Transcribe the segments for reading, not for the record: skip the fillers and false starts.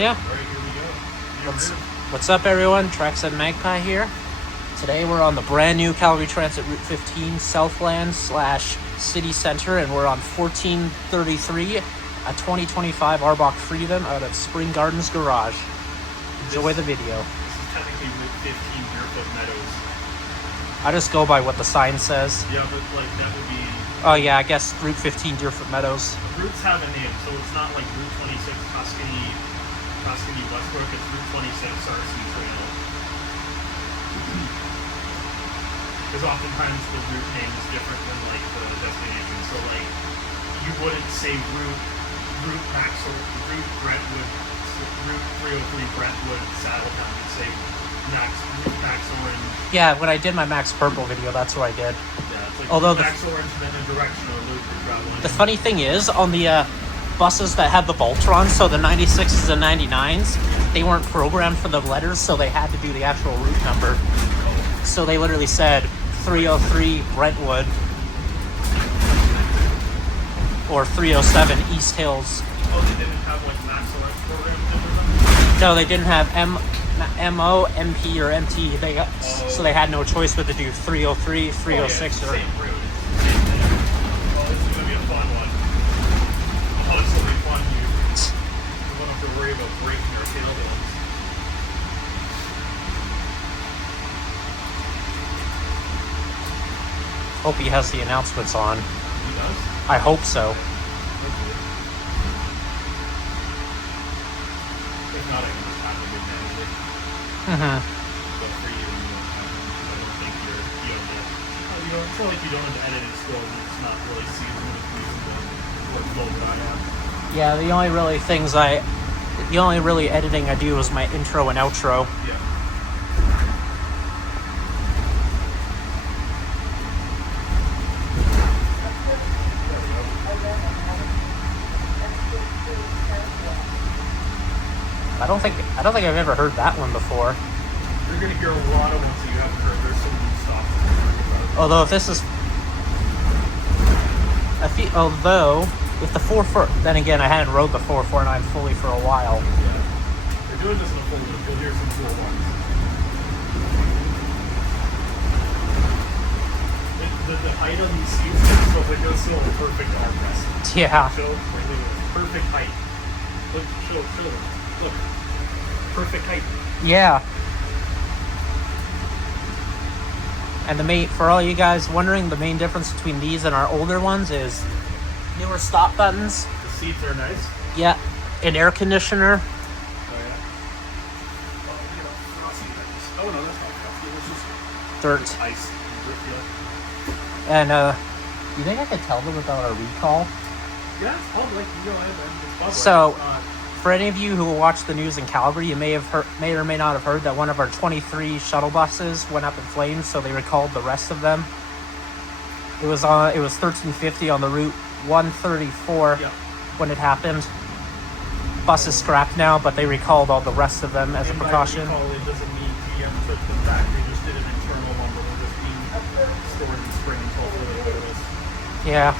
Yeah. All right, here we go. What's up, everyone? Trackside Magpie here. Today we're on the brand new Calgary Transit Route 15 Southland / City Center, and we're on 1433, a 2025 Arboc Freedom out of Spring Gardens Garage. Enjoy the video. This is technically Route 15 Deerfoot Meadows. I just go by what the sign says. Yeah, but like that would be... Oh yeah, I guess Route 15 Deerfoot Meadows. The routes have a name, so it's not like Route 26 Tuscany Westbrook, it's Route 26 RC Trail. Because oftentimes the route name is different than like the destination. So like you wouldn't say route Brentwood, Route 303 Brentwood Saddletown. You'd say Max Orange. Yeah, when I did my Max Purple video, that's what I did. Yeah, it's like Although Max Orange and then a directional loop you're traveling. The funny thing is, on the buses that had the Voltron, so the 96s and 99s, they weren't programmed for the letters, so they had to do the actual route number. So they literally said 303 Brentwood or 307 East Hills. Oh, they didn't have like Max Orange programs or something? No, they didn't have MO, MP, or MT. So they had no choice but to do 303, 306, or... Same route. Same thing. Oh, this is going to be a fun one. Constantly fun. You won't have to worry about breaking your tailwheels. Hope he has the announcements on. He does? I hope so. If not, I can just have a good manager. Mm-hmm. But for you, I don't think you don't get... It's not like you don't have to edit in scroll, it's not really seasonal workflow that I have. Yeah, the only really editing I do is my intro and outro. Yeah. I don't think I've ever heard that one before. You're going to hear a lot of ones that you haven't heard. There's some new stuff. Although if this is, although with the 4.4, then again I hadn't rode the 449 fully for a while. Yeah. They're doing this in a full loop. You'll hear some cool ones. The height on these seats is so like it's still a perfect armrest. Yeah. Show perfect height. Look, show. Look. Perfect height. Yeah. And for all you guys wondering, the main difference between these and our older ones is newer stop buttons. The seats are nice. Yeah. An air conditioner. Oh yeah. Oh no, that's not frosty. This is Dirt. ice. And you think I could tell them about our recall? Yeah, it's called like it's Bud Light. So, It's not... for any of you who watch the news in Calgary, you may or may not have heard that one of our 23 shuttle buses went up in flames, so they recalled the rest of them. It was 1350 on the route 134 when it happened. Bus is scrapped now, but they recalled all the rest of them as a precaution. Recall, it doesn't mean GM took them back. They just did an internal one, but they're just being stored in spring until further notice. Yeah.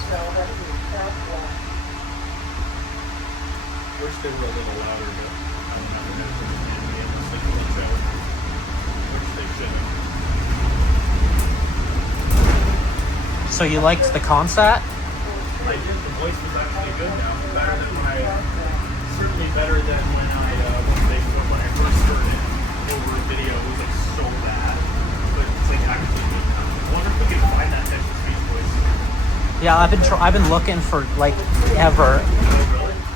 Wish they were a little louder, but I don't have the just like a little show. Which they shouldn't. So you liked the Concept? I did. The voice was actually good now. Better than when certainly better than when I first heard it over a video. It was like so bad. But it's like actually good now. I wonder if we can find that text-to-speech voice. Yeah, I've been looking for like ever. Oh, really?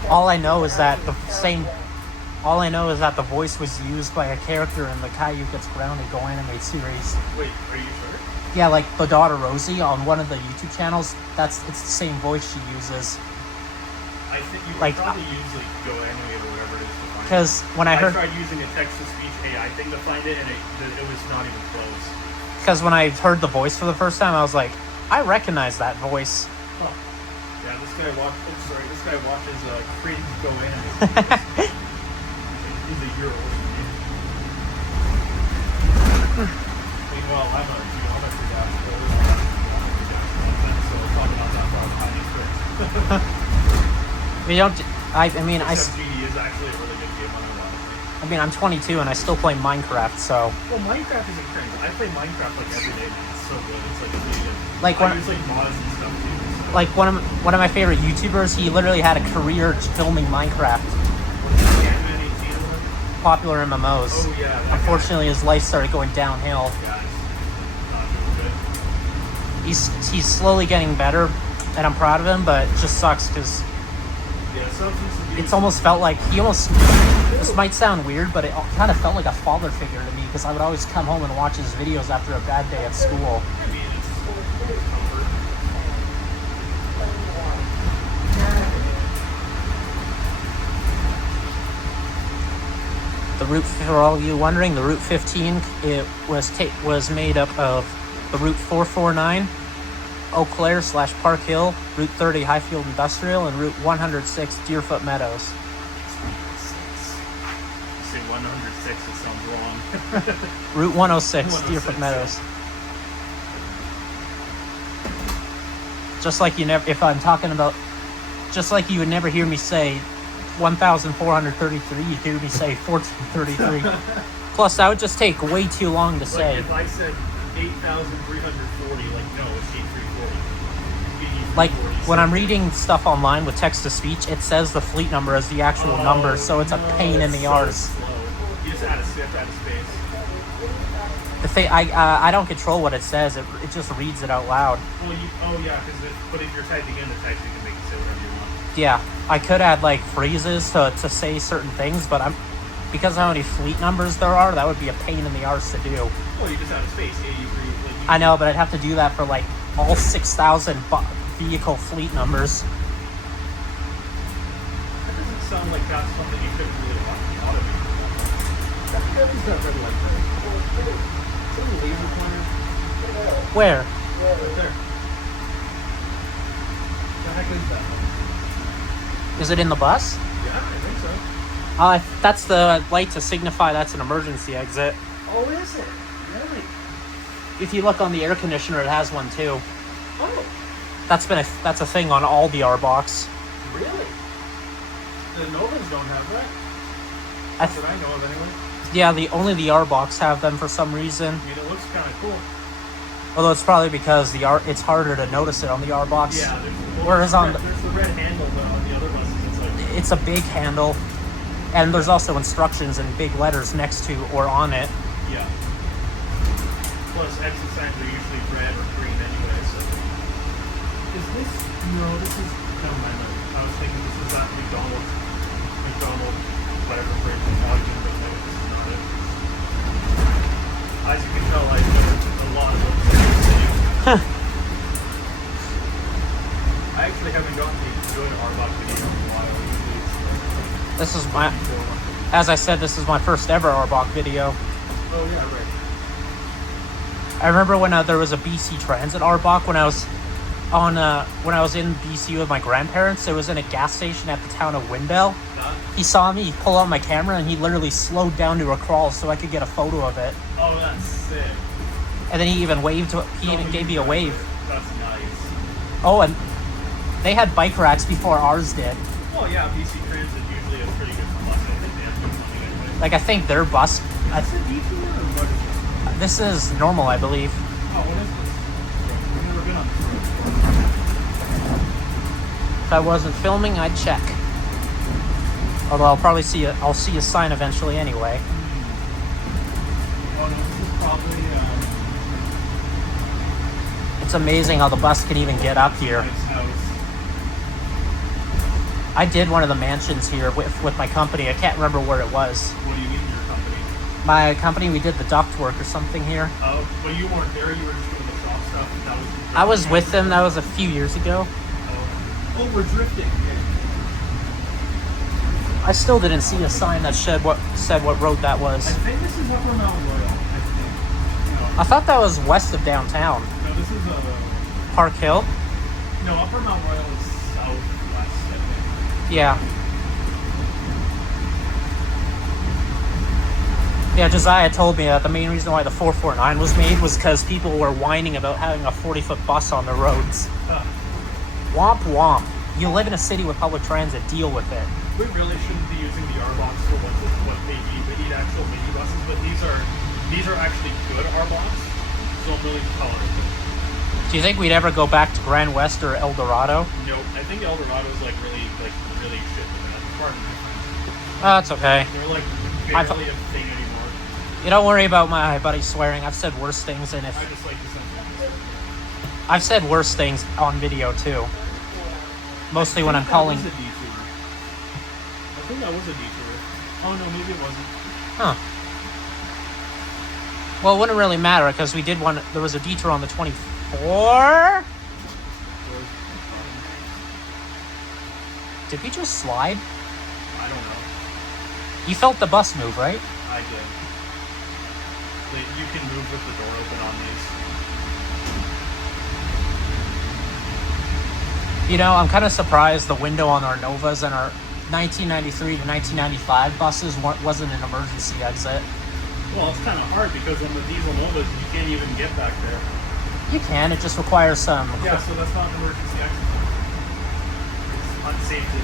All I know is that the voice was used by a character in the Caillou Gets Grounded Go anime series. Wait, are you sure? Yeah, like the daughter Rosie on one of the YouTube channels. It's the same voice she uses. I think you like, probably use like Go Anime or whatever it is to find it. Because when I tried using a text-to-speech AI thing to find it, and it was not even close. Because when I heard the voice for the first time, I was like, I recognize that voice. Huh. Yeah, this guy watches Crazy Go Anime. He's a year older than me. Meanwhile, I'm a geometry dash so talking about that for tiny tricks. We don't. I mean, Except GD is actually a really good game on I mean, I'm 22 and I still play Minecraft, so... Well, Minecraft isn't crazy. I play Minecraft like every day, man. It's so good. It's like really good. Like I use like mods and stuff too. So. Like one of my favorite YouTubers, he literally had a career filming Minecraft. Popular MMOs. Oh yeah. Unfortunately, his life started going downhill. Yeah, it's not doing good. He's slowly getting better, and I'm proud of him. But it just sucks because it's almost felt like this might sound weird, but it kind of felt like a father figure to me because I would always come home and watch his videos after a bad day at school. I mean, it's comfort. The Route, for all you wondering, the Route 15 it was made up of the Route 449, Eau Claire / Park Hill, Route 30 Highfield Industrial, and Route 106 Deerfoot Meadows. Say 106, it sounds wrong. Route 106 Deerfoot Meadows. Just like you never, if I'm talking about, just like you would never hear me say 1,433, you hear me say 1,433. Plus, that would just take way too long to say. If I said 8,340, like, no, it's 8,340. Like, when I'm reading stuff online with text-to-speech, it says the fleet number as the actual number, so it's a pain in the arse. Slow. You just have to add a space. The thing, I don't control what it says, it just reads it out loud. Well, yeah, but if you're typing in the text, you can make it say whatever you want. Yeah, I could add like phrases to say certain things, but because of how many fleet numbers there are, that would be a pain in the arse to do. Well, you just add a space. I know, but I'd have to do that for like all 6,000 vehicle fleet numbers. That doesn't sound like that's something you could really want to automate. That is that red light there. Is that a laser pointer? Where? Right there. What the heck is that? Is it in the bus? Yeah, I think so. That's the light to signify that's an emergency exit. Oh, is it? Really? If you look on the air conditioner, it has one too. Oh. That's a thing on all the arbocs. Really? The Novas don't have that. That's what I know of anyway. Yeah, only the arbocs have them for some reason. I mean, it looks kind of cool. Although it's probably because it's harder to notice it on the arbocs. Yeah, whereas there's the red handle, but on the other buses it's a big handle, and there's also instructions in big letters next to or on it. Yeah. Plus, exit signs are usually red or green anyway. So, is this? No, this is. Never mind. I was thinking this is that McDonald's, whatever bridge is out here, but no, this is not it. As you can tell, I know a lot of them. I actually haven't gotten to enjoy an arboc video in a while. This is as I said, this is my first ever arboc video. Oh yeah, right. I remember when there was a BC Transit arboc when I was in BC with my grandparents. It was in a gas station at the town of Windell. He saw me, he pulled out my camera, and he literally slowed down to a crawl so I could get a photo of it. Oh, that's sick. And then he even gave me a wave. That's nice. Oh, and they had bike racks before ours did. Well, yeah, BC Transit usually has pretty good bus. I think they have good money anyway. Like, I think their bus... Is this a Deerfoot or what is this? This is normal, I believe. Oh, what is this? We've never been on this road. If I wasn't filming, I'd check. Although I'll see a sign eventually anyway. Oh, no, this is probably... It's amazing how the bus can even get up here. Nice house. I did one of the mansions here with my company. I can't remember where it was. What do you mean your company? My company, we did the duct work or something here. Oh, but you weren't there. You were just doing the shop stuff. And that was. I was with them. That was a few years ago. Oh, we're drifting. I still didn't see a sign that said what road that was. I think this is Upper Mount Royal. I think. No. I thought that was west of downtown. No, this is Park Hill. No, Upper Mount Royal is southwest. I think. Yeah. Yeah, Josiah told me that the main reason why the 449 was made was because people were whining about having a 40-foot bus on the roads. Womp womp. You live in a city with public transit, deal with it. We really shouldn't be using the arbocs for what they need. They need actual minibuses, but these are actually good arbocs, so I'm really calling it good. Do you think we'd ever go back to Grand West or El Dorado? No, I think El Dorado's really shit with that. Pardon me. Oh, that's okay. They're like barely a thing anymore. You don't worry about my buddy swearing. I've said worse things, and if I just like the sense of I've said worse things on video too. Mostly when I'm calling. I think that was a detour. Oh no, maybe it wasn't. Huh. Well, it wouldn't really matter because we did one. There was a detour on the 24. Did we just slide? I don't know. You felt the bus move, right? I did. You can move with the door open on these. You know, I'm kind of surprised the window on our Novas and our 1993 to 1995 buses wasn't an emergency exit. Well, it's kind of hard because on the diesel Novas, you can't even get back there. You can. It just requires some. Yeah, so that's not an emergency exit. It's unsafe to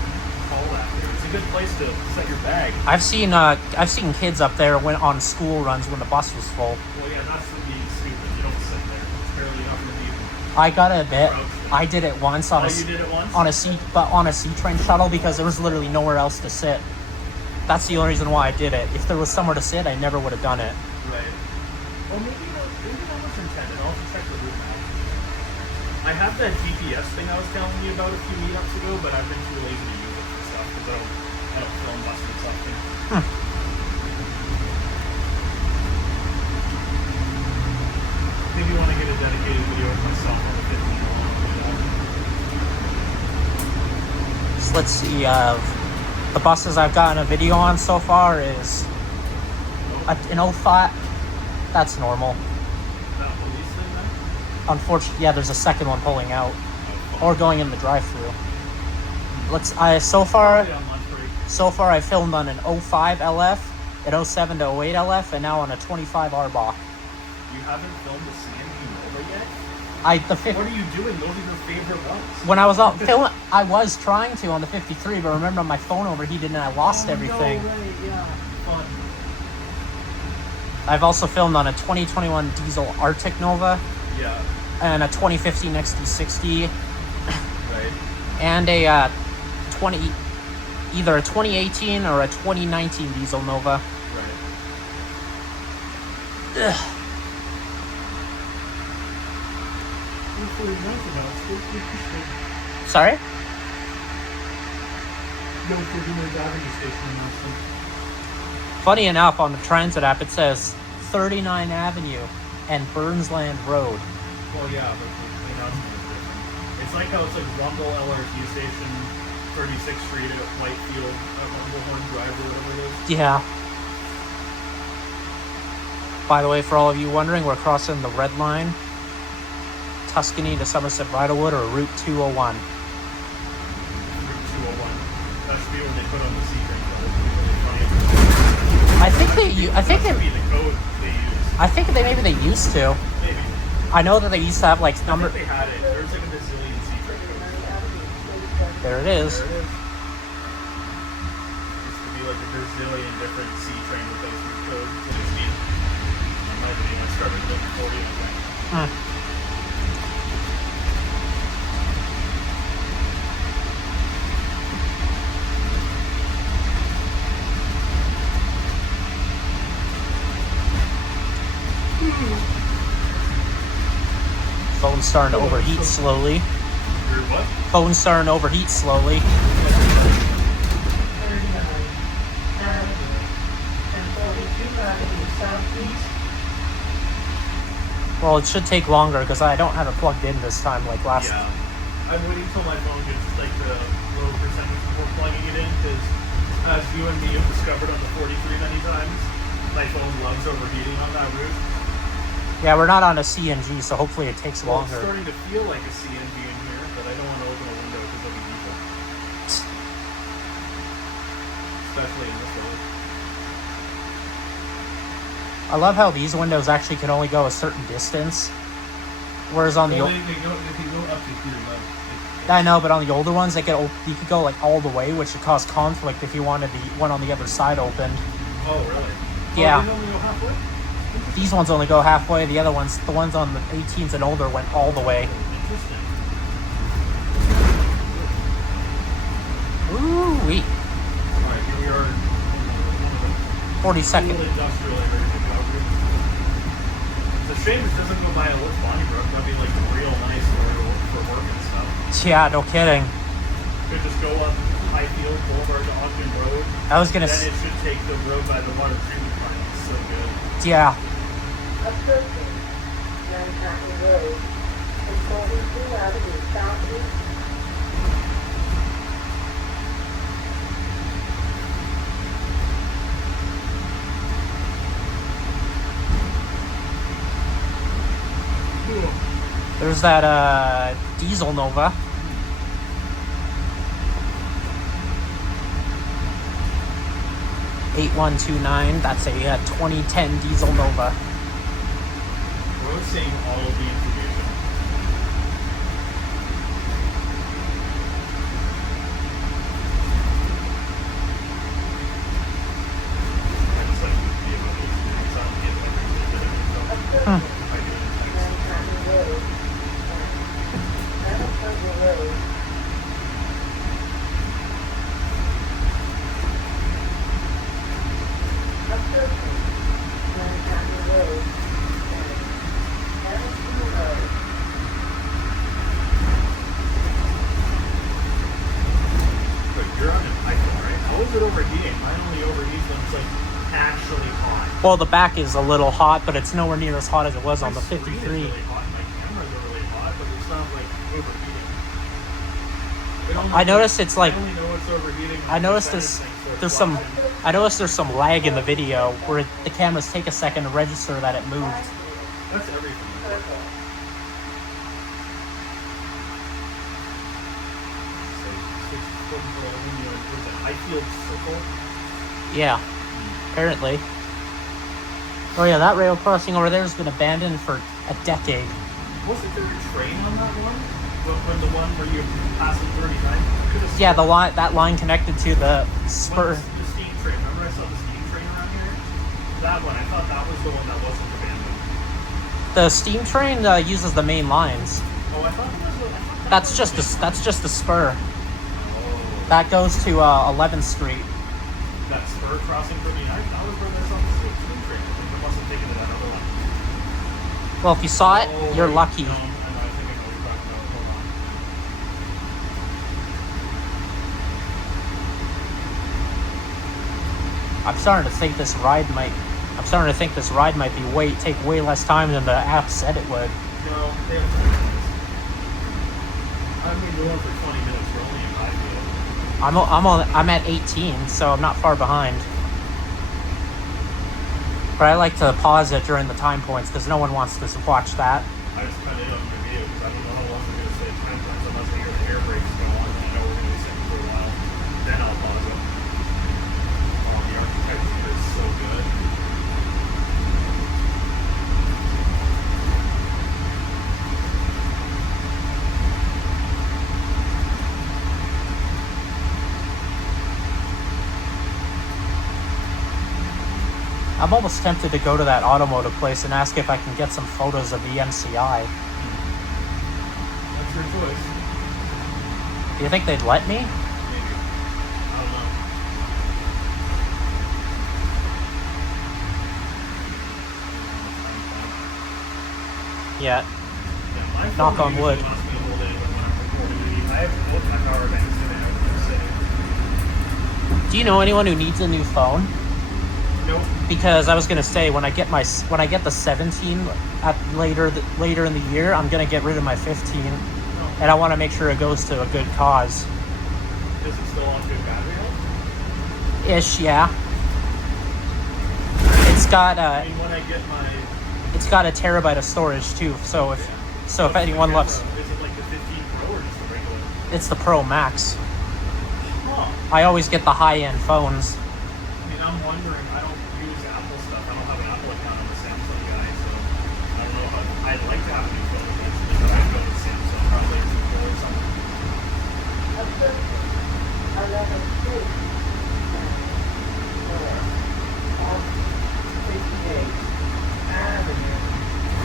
call that there. It's a good place to set your bag. I've seen kids up there when on school runs when the bus was full. Well, yeah, that's for being stupid. You don't sit there. It's barely enough to even. I gotta admit, I did it once on you did it once? on a C train shuttle because there was literally nowhere else to sit. That's the only reason why I did it. If there was somewhere to sit, I never would have done it. Right. Well, maybe that was intended. I'll have to check the route map. I have that GPS thing I was telling you about a few meetups ago, but I've been too lazy to use it for stuff because I don't film bus or something. Maybe you want to get a dedicated video of myself on the 15 long. So let's see. The buses I've gotten a video on so far is an 05. That's normal. That police thing then? Unfortunately, yeah, there's a second one pulling out or going in the drive-through. So far I filmed on an 05 LF, an 07 to 08 LF, and now on a 25 arboc. You haven't filmed the CNG Nova yet? What are you doing? Those are your favorite ones. When I was out filming, I was trying to on the 53, but remember my phone overheated and I lost everything. No way, yeah. Fun. I've also filmed on a 2021 diesel Arctic Nova. Yeah. And a 2015 XD60. Right. And a either a 2018 or a 2019 diesel Nova. Right. Ugh. Sorry? Funny enough, on the transit app, it says 39 Avenue and Burnsland Road. Well, yeah, but the announcement is different. It's like how it's like Rumble LRT station, 36th Street at Whitefield, Rumblehorn Drive or whatever it is. Yeah. By the way, for all of you wondering, we're crossing the red line. Tuscany to Somerset Bridlewood or Route 201. Route 201. That should be what they put on the C train. I think they be the code they use. I think maybe they used to. Maybe. I know that they used to have like number. I think they had it. There's like a bazillion C trains. There it is. There it is. Used to be like a bazillion different C train replacement codes. So they need. In my opinion, I started looking for it. Phone's starting to overheat slowly. Your what? Phone's starting to overheat slowly. Well, it should take longer because I don't have it plugged in this time like last. Yeah. I'm waiting until my phone gets like the low percentage before plugging it in because as you and me have discovered on the 43 many times, my phone loves overheating on that route. Yeah, we're not on a CNG, so hopefully it takes Well, longer. It's starting to feel like a CNG in here, but I don't want to open a window because there'll be people. Especially in this road. I love how these windows actually can only go a certain distance, whereas on Well, the they can go up to here, but I know, but on the older ones, you could go like all the way, which would cause conflict if you wanted the one on the other side opened. Oh, really? Yeah. Oh, they only go halfway? These ones only go halfway. The other ones, the ones on the 18s and older, went all the way. Interesting. Ooh wee. Alright, here we are in one of the 42nd. cool industrial areas in Calgary. It's a shame it doesn't go by a Woods Bonnybrook. That'd be like real nice for work and stuff. Yeah, no kidding. Could just go up Highfield Boulevard to Ogden Road. I was gonna. Then it should take the road by the water treatment plant. It's so good. Yeah. Approaching Manhattan Road, controlling 2 Avenue Southeast. There's that Diesel Nova. $8129. That's a 2010 Diesel Nova. We're seeing all of the information. I just like the video of it. It's on the Approaching Manhattan Road, Saratoga Road. Approaching Manhattan Road, Saratoga Road. But you're on an iPhone, right? How is it overheating? Mine only overheats when it's like actually hot. Well, the back is a little hot, but it's nowhere near as hot as it was on the My screen is 53. really hot. My cameras are really hot, but it's not like overheating. It only I noticed it's like. I only know it's overheating. I noticed when this. the settings There's start some. flashing. I noticed there's some lag in the video where the cameras take a second to register that it moved. That's everything. Purple. Highfield Circle. Yeah, apparently. Oh yeah, that rail crossing over there has been abandoned for a decade. Wasn't there a train on that one? When the one where you pass in 39? Yeah, the line, that line connected to the spur. The steam train. Remember I saw the steam train around here? That one. I thought that was the one that wasn't abandoned. The steam train uses the main lines. Oh, I thought it was. I thought That's was just the abandoned. that's just the spur. Oh. That goes to 11th Street. That spur crossing 39? That was where there's on the steam train. They must have taken to that other one. Well, if you saw it, Oh, you're wait, lucky. No, I think I know what you're talking about. Hold on. I'm starting to think this ride might. I'm starting to think this ride might be take way less time than the app said it would. No, they have 20 minutes. I've been going for 20 minutes. We're only in Highfield. I'm at 18, so I'm not far behind. But I like to pause it during the time points because no one wants to watch that. I just cut it on the video because I don't know how long we're going to stay at time frames unless I hear the air brakes go on and I know we're going to be sitting for a while. Then I'll pause it. Oh, the architecture is so good. I'm almost tempted to go to that automotive place and ask if I can get some photos of the MCI. That's your choice. Do you think they'd let me? Maybe. I don't know. Yeah. Yeah, my Knock phone on usually wood. lasts me a whole day when I'm recording these. I have both my power banks sitting out in the city. Do you know anyone who needs a new phone? Nope. Because I was gonna say when I get the 17 later in the year, I'm gonna get rid of my 15, No. and I want to make sure it goes to a good cause. Is it still on good battery health? Ish, yeah. It's got I mean, when I get my... it's got a terabyte of storage too. So if What's anyone the looks, camera? Is it like the 15 Pro or just the regular? it's the Pro Max. Huh. I always get the high-end phones. I mean, I'm wondering, I don't use Apple stuff. I don't have an Apple account. I'm a Samsung guy, so I don't know how... I'd like to have a new phone eventually, but I'd go with Samsung, probably a 2 or something.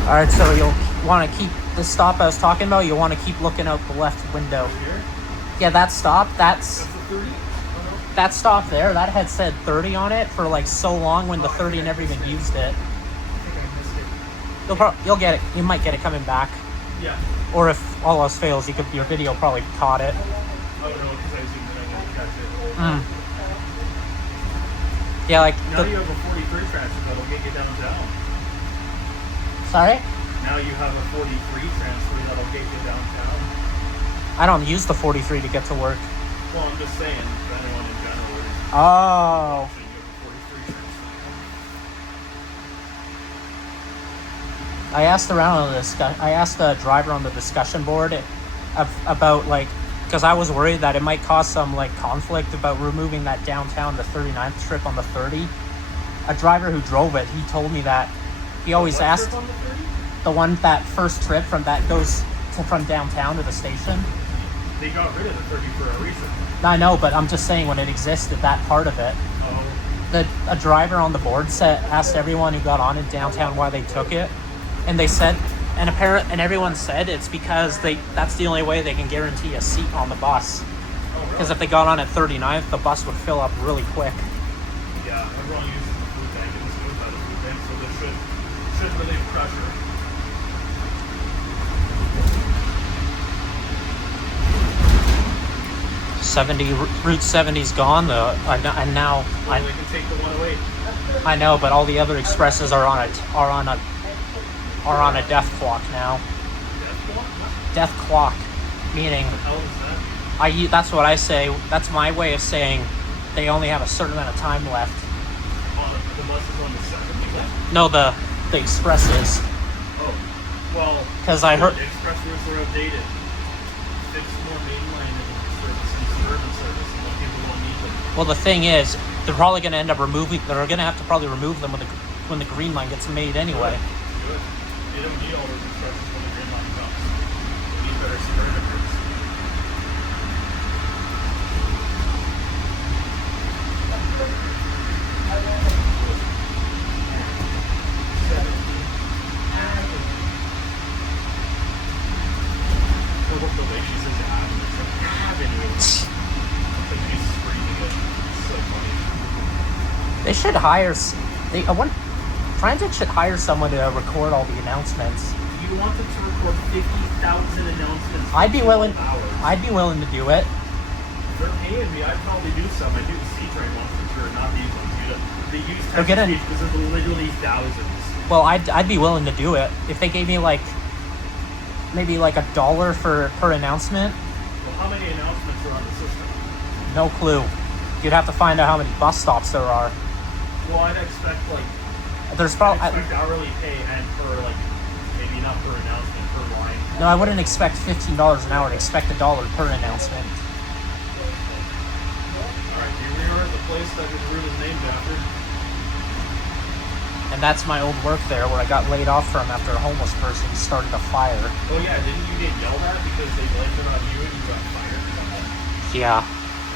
All right, so you'll want to keep the stop I was talking about. You'll want to keep looking out the left window. Over here? Yeah, that stop. That's the 30? Oh, That stop there. That had said 30 on it for like so long when the 30 never even used it. I think I missed it. You'll get it. You might get it coming back. Yeah. Or if all else fails, your video probably caught it. Oh no, because I zoomed in, I didn't catch it. Yeah, like Now you have a 43 transfer that'll get you downtown. Sorry? Now you have a 43 transfer that'll get you downtown. I don't use the 43 to get to work. Well, I'm just saying, for anyone in general is Oh. you have a 43 transfer. I asked around on I asked the driver on the discussion board about like, because I was worried that it might cause some like conflict about removing that downtown the 39th strip on the 30. A driver who drove it, he told me that he always What asked strip on the 30? the one that first trip from that goes from downtown to the station. They got rid of the 30 for a reason. I know, but I'm just saying when it existed, that part of it. Oh, A driver on the board asked everyone who got on in downtown why they took it, and they said, and everyone said it's because that's the only way they can guarantee a seat on the bus. Because if they got on at 39th, the bus would fill up really quick. yeah, everyone uses the food bank and this goes out of the food bank, so this should relieve pressure. Route 70's gone though, and now Well, they can take the 108. I know, but all the other expresses are on a death clock now. Death clock, meaning How is that? that's what I say. That's my way of saying they only have a certain amount of time left. The bus is on the 70. No, the expresses. Oh, well, Because I heard. the express routes are outdated. Fix more mainline and service and suburban service, and when people don't need them. Well, the thing is, they're probably going to end up removing. They're going to have to probably remove them when the green line gets made anyway. Good. They don't need all those expresses when the green line comes. They need better suburban routes. The way she says avenue, it's like avenue. Like she's screaming it. It's so funny. They should hire. Transit should hire someone to record all the announcements. You wanted to record 50,000 announcements. I'd be in willing. 12 hours. I'd be willing to do it. They're paying me. I'd probably do some. I do the C-Train ones for sure, not these ones. They use They're text gonna- speech because it's literally thousands. Well, I'd be willing to do it if they gave me like maybe like $1 per announcement. Well, how many announcements are on the system? No clue. You'd have to find out how many bus stops there are. Well, I'd expect like There's I'd probably expect hourly pay and per like maybe not per announcement, per line. no. I wouldn't expect $15 an hour. I'd expect $1 per announcement. All right, here we are at the place that his route is named after. And that's my old work there, where I got laid off from after a homeless person started a fire. Oh yeah, didn't you get yelled at because they blamed it on you and you got fired? Yeah,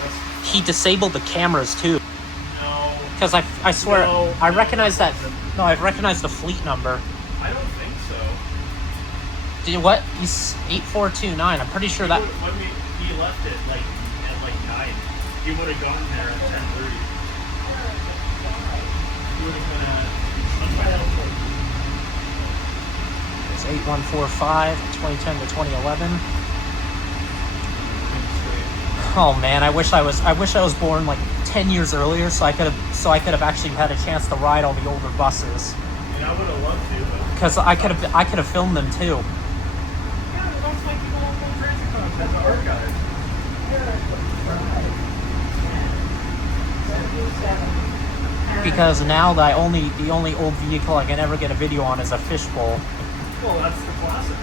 That's he disabled the cameras too. no. Because I swear No, I no, recognize that. that doesn't. No, I recognize the fleet number. I don't think so. What? He's 8429. I'm pretty sure that. When he left it like at like 9, he would have gotten there at 10:30. He would have been at Sunshine. It's 8145, 2010 to 2011. Oh man, I wish I was born like 10 years earlier, so I could have actually had a chance to ride all the older buses. I mean, I would have loved to, but Because I could have filmed them too. yeah, that's like people on the transit content as an archive. Because now the only old vehicle I can ever get a video on is a fishbowl. Well, that's the classic.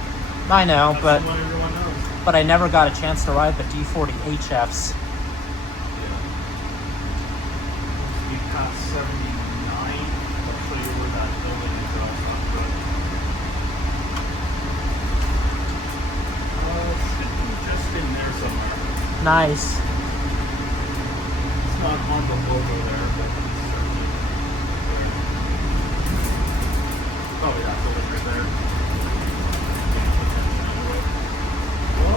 I know, That's but the one everyone knows. but I never got a chance to ride the D40 HFs. We passed 79. I'll show you where that building is on top of it. It should be just in there somewhere. Nice. It's not on the logo there, but it's certainly there. Oh yeah, it's over right there.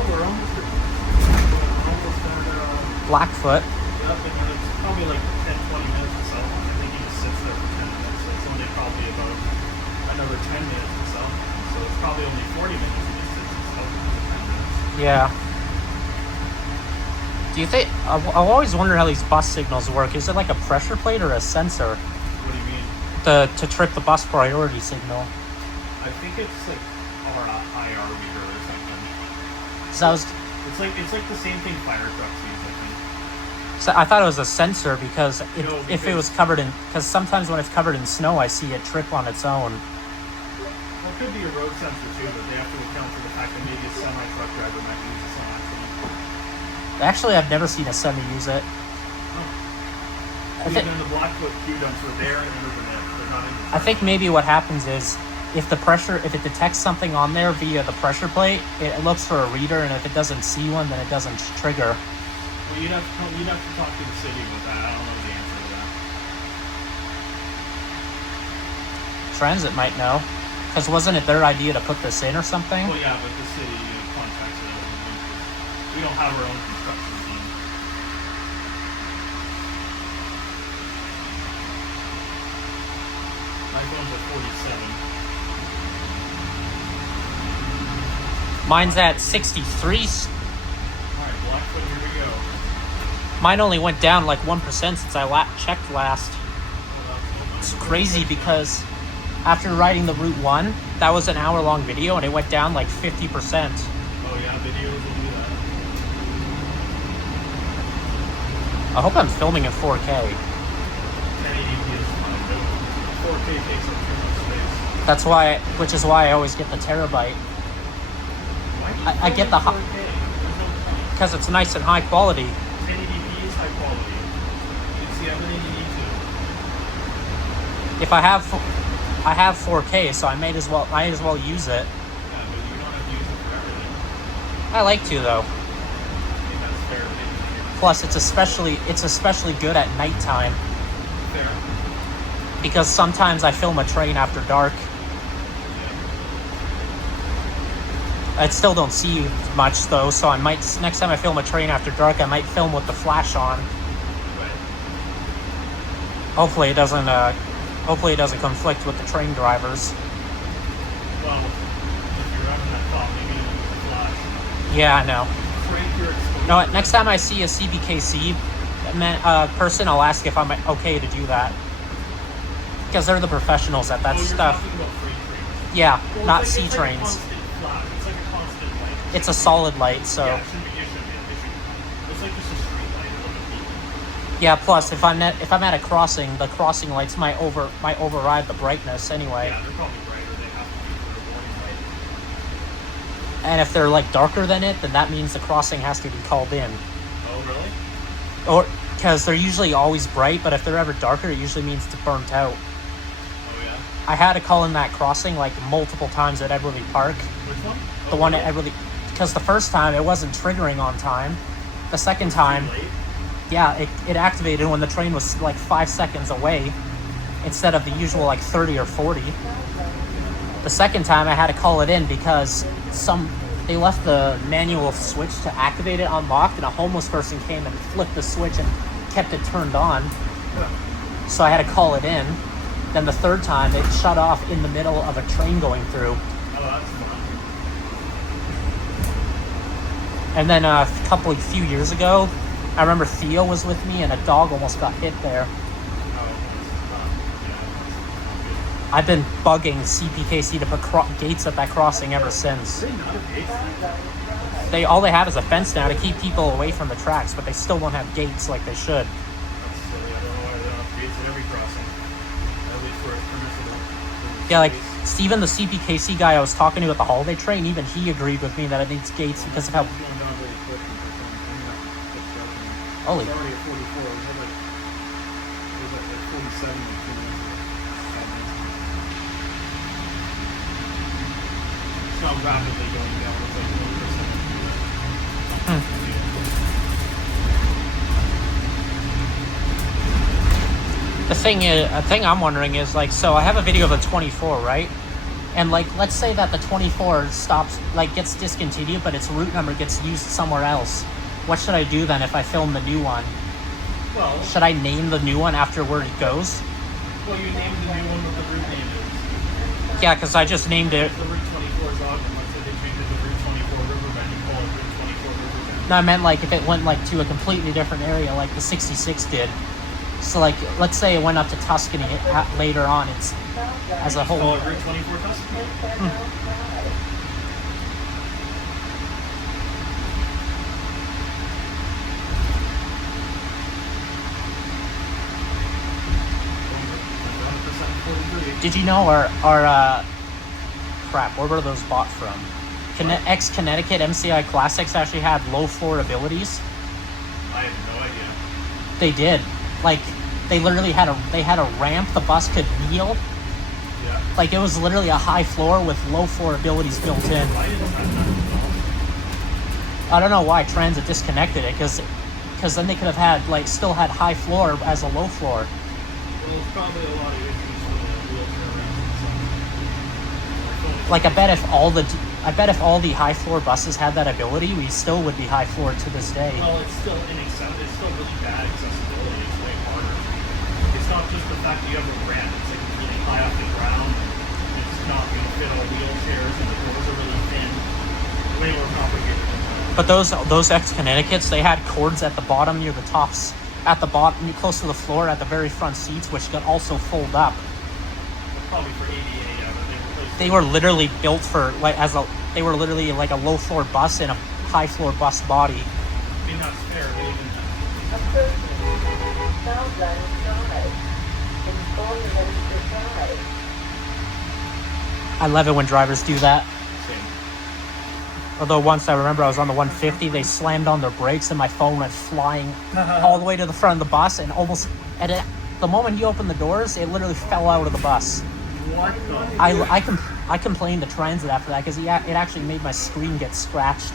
we're almost at Blackfoot. yep, and then it's probably like 10-20 minutes or so. I think he just sits there for 10 minutes, so it's only probably about another 10 minutes or so. So it's probably only 40 minutes he just sits and stuff for 10 minutes. Yeah. Do you think? I've always wondered how these bus signals work. Is it like a pressure plate or a sensor What do you mean? to trip the bus priority signal? I think it's like IR meter or something. So I was. It's like the same thing fire trucks use, I think. So I thought it was a sensor because, No, if it because- was covered in, because sometimes when it's covered in snow, I see it trip on its own. That could be a road sensor too, but they have to account for the fact that maybe a semi truck driver might use this on accident. Actually, I've never seen a semi use it. I And think then the Blackfoot queue dumps were there and over there. They're not in the I think maybe what happens is if it detects something on there via the pressure plate, it looks for a reader, and if it doesn't see one, then it doesn't trigger. Well, you'd have to talk to the city about that. I don't know the answer to that. Transit might know, because wasn't it their idea to put this in or something? Well, yeah, but the city contacts it. We don't have our own construction team. My phone's at 47. Mine's at 63. Alright, Blackfoot, here we go. Mine only went down like 1% since I checked last. It's crazy because after riding the Route 1, that was an hour-long video, and it went down like 50%. Oh yeah, videos will do that. I hope I'm filming in 4K. 1080p is fine, but 4K takes up too much space. Which is why I always get the terabyte. Why do you I get the 4K? There's no point. because it's nice and high quality. 1080p is high quality. You can see everything you need to. If I have 4K, so I might as well use it. Yeah, but you don't have to use it for everything. I like to though. I think that's fair. Plus, it's especially good at nighttime Fair. because sometimes I film a train after dark. Yeah. I still don't see much though, so I might next time I film a train after dark, I might film with the flash on. Right. Hopefully it doesn't conflict with the train drivers. Well, if you're running that clock, maybe you use the flash. Yeah, I know. Crank your exposure. No, next time I see a CBKC person, I'll ask if I'm okay to do that. Because they're the professionals at that you're stuff. talking about freight trains. Yeah, Well, not it's C like trains. a constant flash. It's like a constant light. It's a solid light, so Yeah, it should be. It's like just a street light. It doesn't be. yeah. Plus, if I'm at a crossing, the crossing lights might override the brightness anyway. Yeah, they're probably brighter. They have to be for the warning light. And if they're like darker than it, then that means the crossing has to be called in. Oh, really? Or because they're usually always bright, but if they're ever darker, it usually means it's burnt out. Oh, yeah. I had to call in that crossing like multiple times at Edwarley Park. Which one? The one at Edwarley, because the first time it wasn't triggering on time. The second time, Late? yeah, it activated when the train was like 5 seconds away instead of the usual like 30 or 40. The second time I had to call it in because they left the manual switch to activate it unlocked, and a homeless person came and flipped the switch and kept it turned on. Yeah. So I had to call it in. Then the third time it shut off in the middle of a train going through. Oh, that's fun. And then a few years ago, I remember Theo was with me and a dog almost got hit there. Oh, that's I've been bugging CPKC to put gates at that crossing ever since. not good. They not have gates. All they have is a fence now to keep people away from the tracks, but they still don't have gates like they should. That's silly. I don't know why they don't have gates at every crossing. At least where it's permissible. Yeah, like Steven, the CPKC guy I was talking to at the holiday train, even he agreed with me that it needs gates because of how. It's going down very quick in construction. Holy. It's already at 44. It was at 47 in 2 minutes. It's not rapidly going down. It's like 1%. The thing I'm wondering is like, so I have a video of the 24, right? And like, let's say that the 24 stops, like gets discontinued, but its route number gets used somewhere else. What should I do then if I film the new one? Well, Should I name the new one after where it goes? well, you named the new one what the route name is. Yeah, because I just named it. The Route 24 is Ogden. Let's say they changed it to Route 24 Riverbend. You call it Route 24 Riverbend. No, I meant like if it went like to a completely different area, like the 66 did. So like, let's say it went up to Tuscany later on. It's as a Call whole. it Route 24 Tuscany. Did you know our crap? Where were those bought from? Ex-Connecticut MCI Classics actually had low floor abilities. I have no idea. They did. Like, they literally had a ramp the bus could kneel. Yeah. Like, it was literally a high floor with low floor abilities built in. Why didn't that I don't know why Transit disconnected it, because then they could have had, like, still had high floor as a low floor. Well, it's probably a lot of issues with the wheelchair ramps and stuff. Like, I bet if all the high floor buses had that ability, we still would be high floor to this day. Well, it's still inaccessible. It's still really bad accessibility. It's way harder. It's not just the fact that you have a ramp. It's like really high off the ground. It's not going to fit all wheelchairs, and the doors are really thin. Way more complicated than that. But those ex-Connecticut's, they had cords at the bottom near the tops, at the bottom, close to the floor, at the very front seats, which could also fold up. Probably for ADA, yeah, but They were literally built for they were literally like a low floor bus in a high floor bus body. I mean, that's fair. They even A person sounds outside. It's going to drive. I love it when drivers do that. same. Although once I remember I was on the 150, they slammed on their brakes and my phone went flying all the way to the front of the bus, and the moment he opened the doors, it literally fell out of the bus. What the? I complained to Transit after that because it actually made my screen get scratched.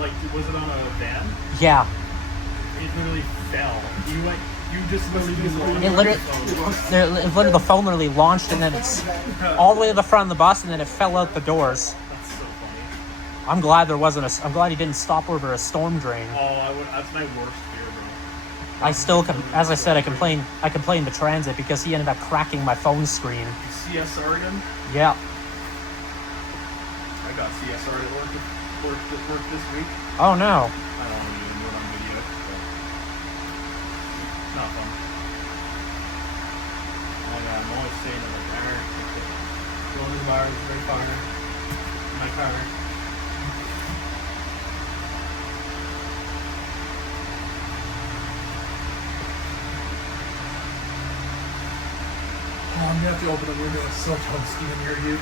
Like, was it on a van? Yeah. It literally fell. You just literally just The phone literally launched and then it's all the way to the front of the bus and then it fell out the doors. That's so funny. I'm glad there wasn't I'm glad he didn't stop over a storm drain. Oh, that's my worst fear, bro. As I said, I complained to Transit because he ended up cracking my phone screen. You CSR him? Yeah. I got CSR at work this week. Oh no. I don't want to even do it on video, but not fun. Oh yeah, I'm always saying it like, alright, going to the bar is very far. My car. Oh, I'm gonna have to open the window. It's so toasty in here, dude.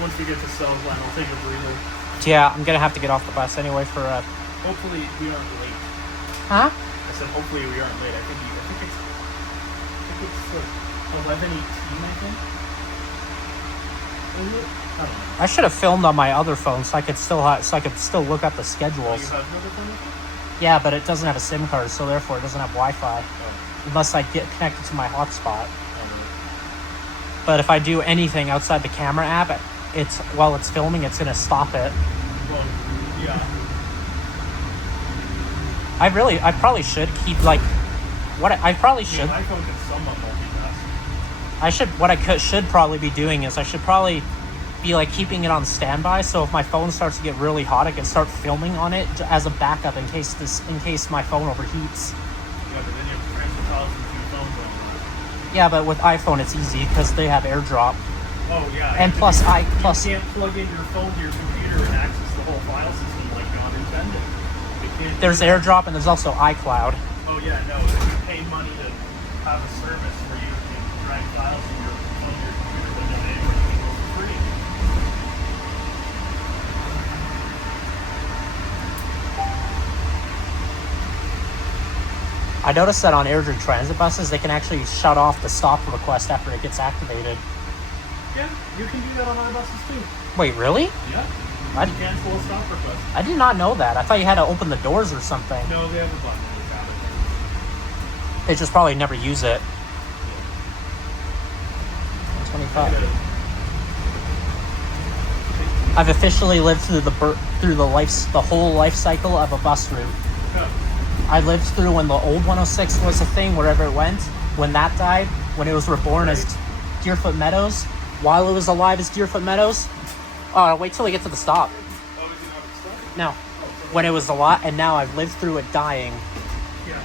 Once we get to Southland, I'll take a breather. Yeah, I'm gonna have to get off the bus anyway for Hopefully we aren't late. Huh? I said hopefully we aren't late. I think it's 11:18, I think. Is it? I don't know. I should have filmed on my other phone so I could still look up the Oh, you schedules. have another phone with you? Yeah, but it doesn't have a SIM card, so therefore it doesn't have Wi-Fi Oh, unless I get connected to my hotspot. oh, But if I do anything outside the camera app, while it's filming, it's gonna stop it. well, yeah. I probably should keep like I probably should. My iPhone can somewhat multitask. What I should probably be doing is I should probably be like keeping it on standby, so if my phone starts to get really hot, I can start filming on it as a backup in case my phone overheats. Yeah, but then you have to transfer files into your phone going. Yeah, but with iPhone it's easy because they have AirDrop. Oh yeah. And you plus can't plug in your phone to your computer and access the whole file system like God intended. You can't. There's AirDrop and there's also iCloud. Oh yeah, no. If you pay money to have a service where you can drag files from your phone to your computer, then they're able to go for free. I noticed that on AirDrop transit buses, they can actually shut off the stop request after it gets activated. Yeah, you can do that on other buses too. Wait, really? Yeah. I- You can cancel a stop request. I did not know that. I thought you had to open the doors or something. No, they have a button on the tablet. They just probably never use it. 25. I've officially lived through the whole life cycle of a bus route. Yeah. I lived through when the old 106 was a thing, wherever it went. When that died, when it was reborn as Deerfoot Meadows, while it was alive as Deerfoot Meadows. Wait till we get to the stop. Oh, is it not stuff? No, when it was a lot, and now I've lived through it dying. Yeah.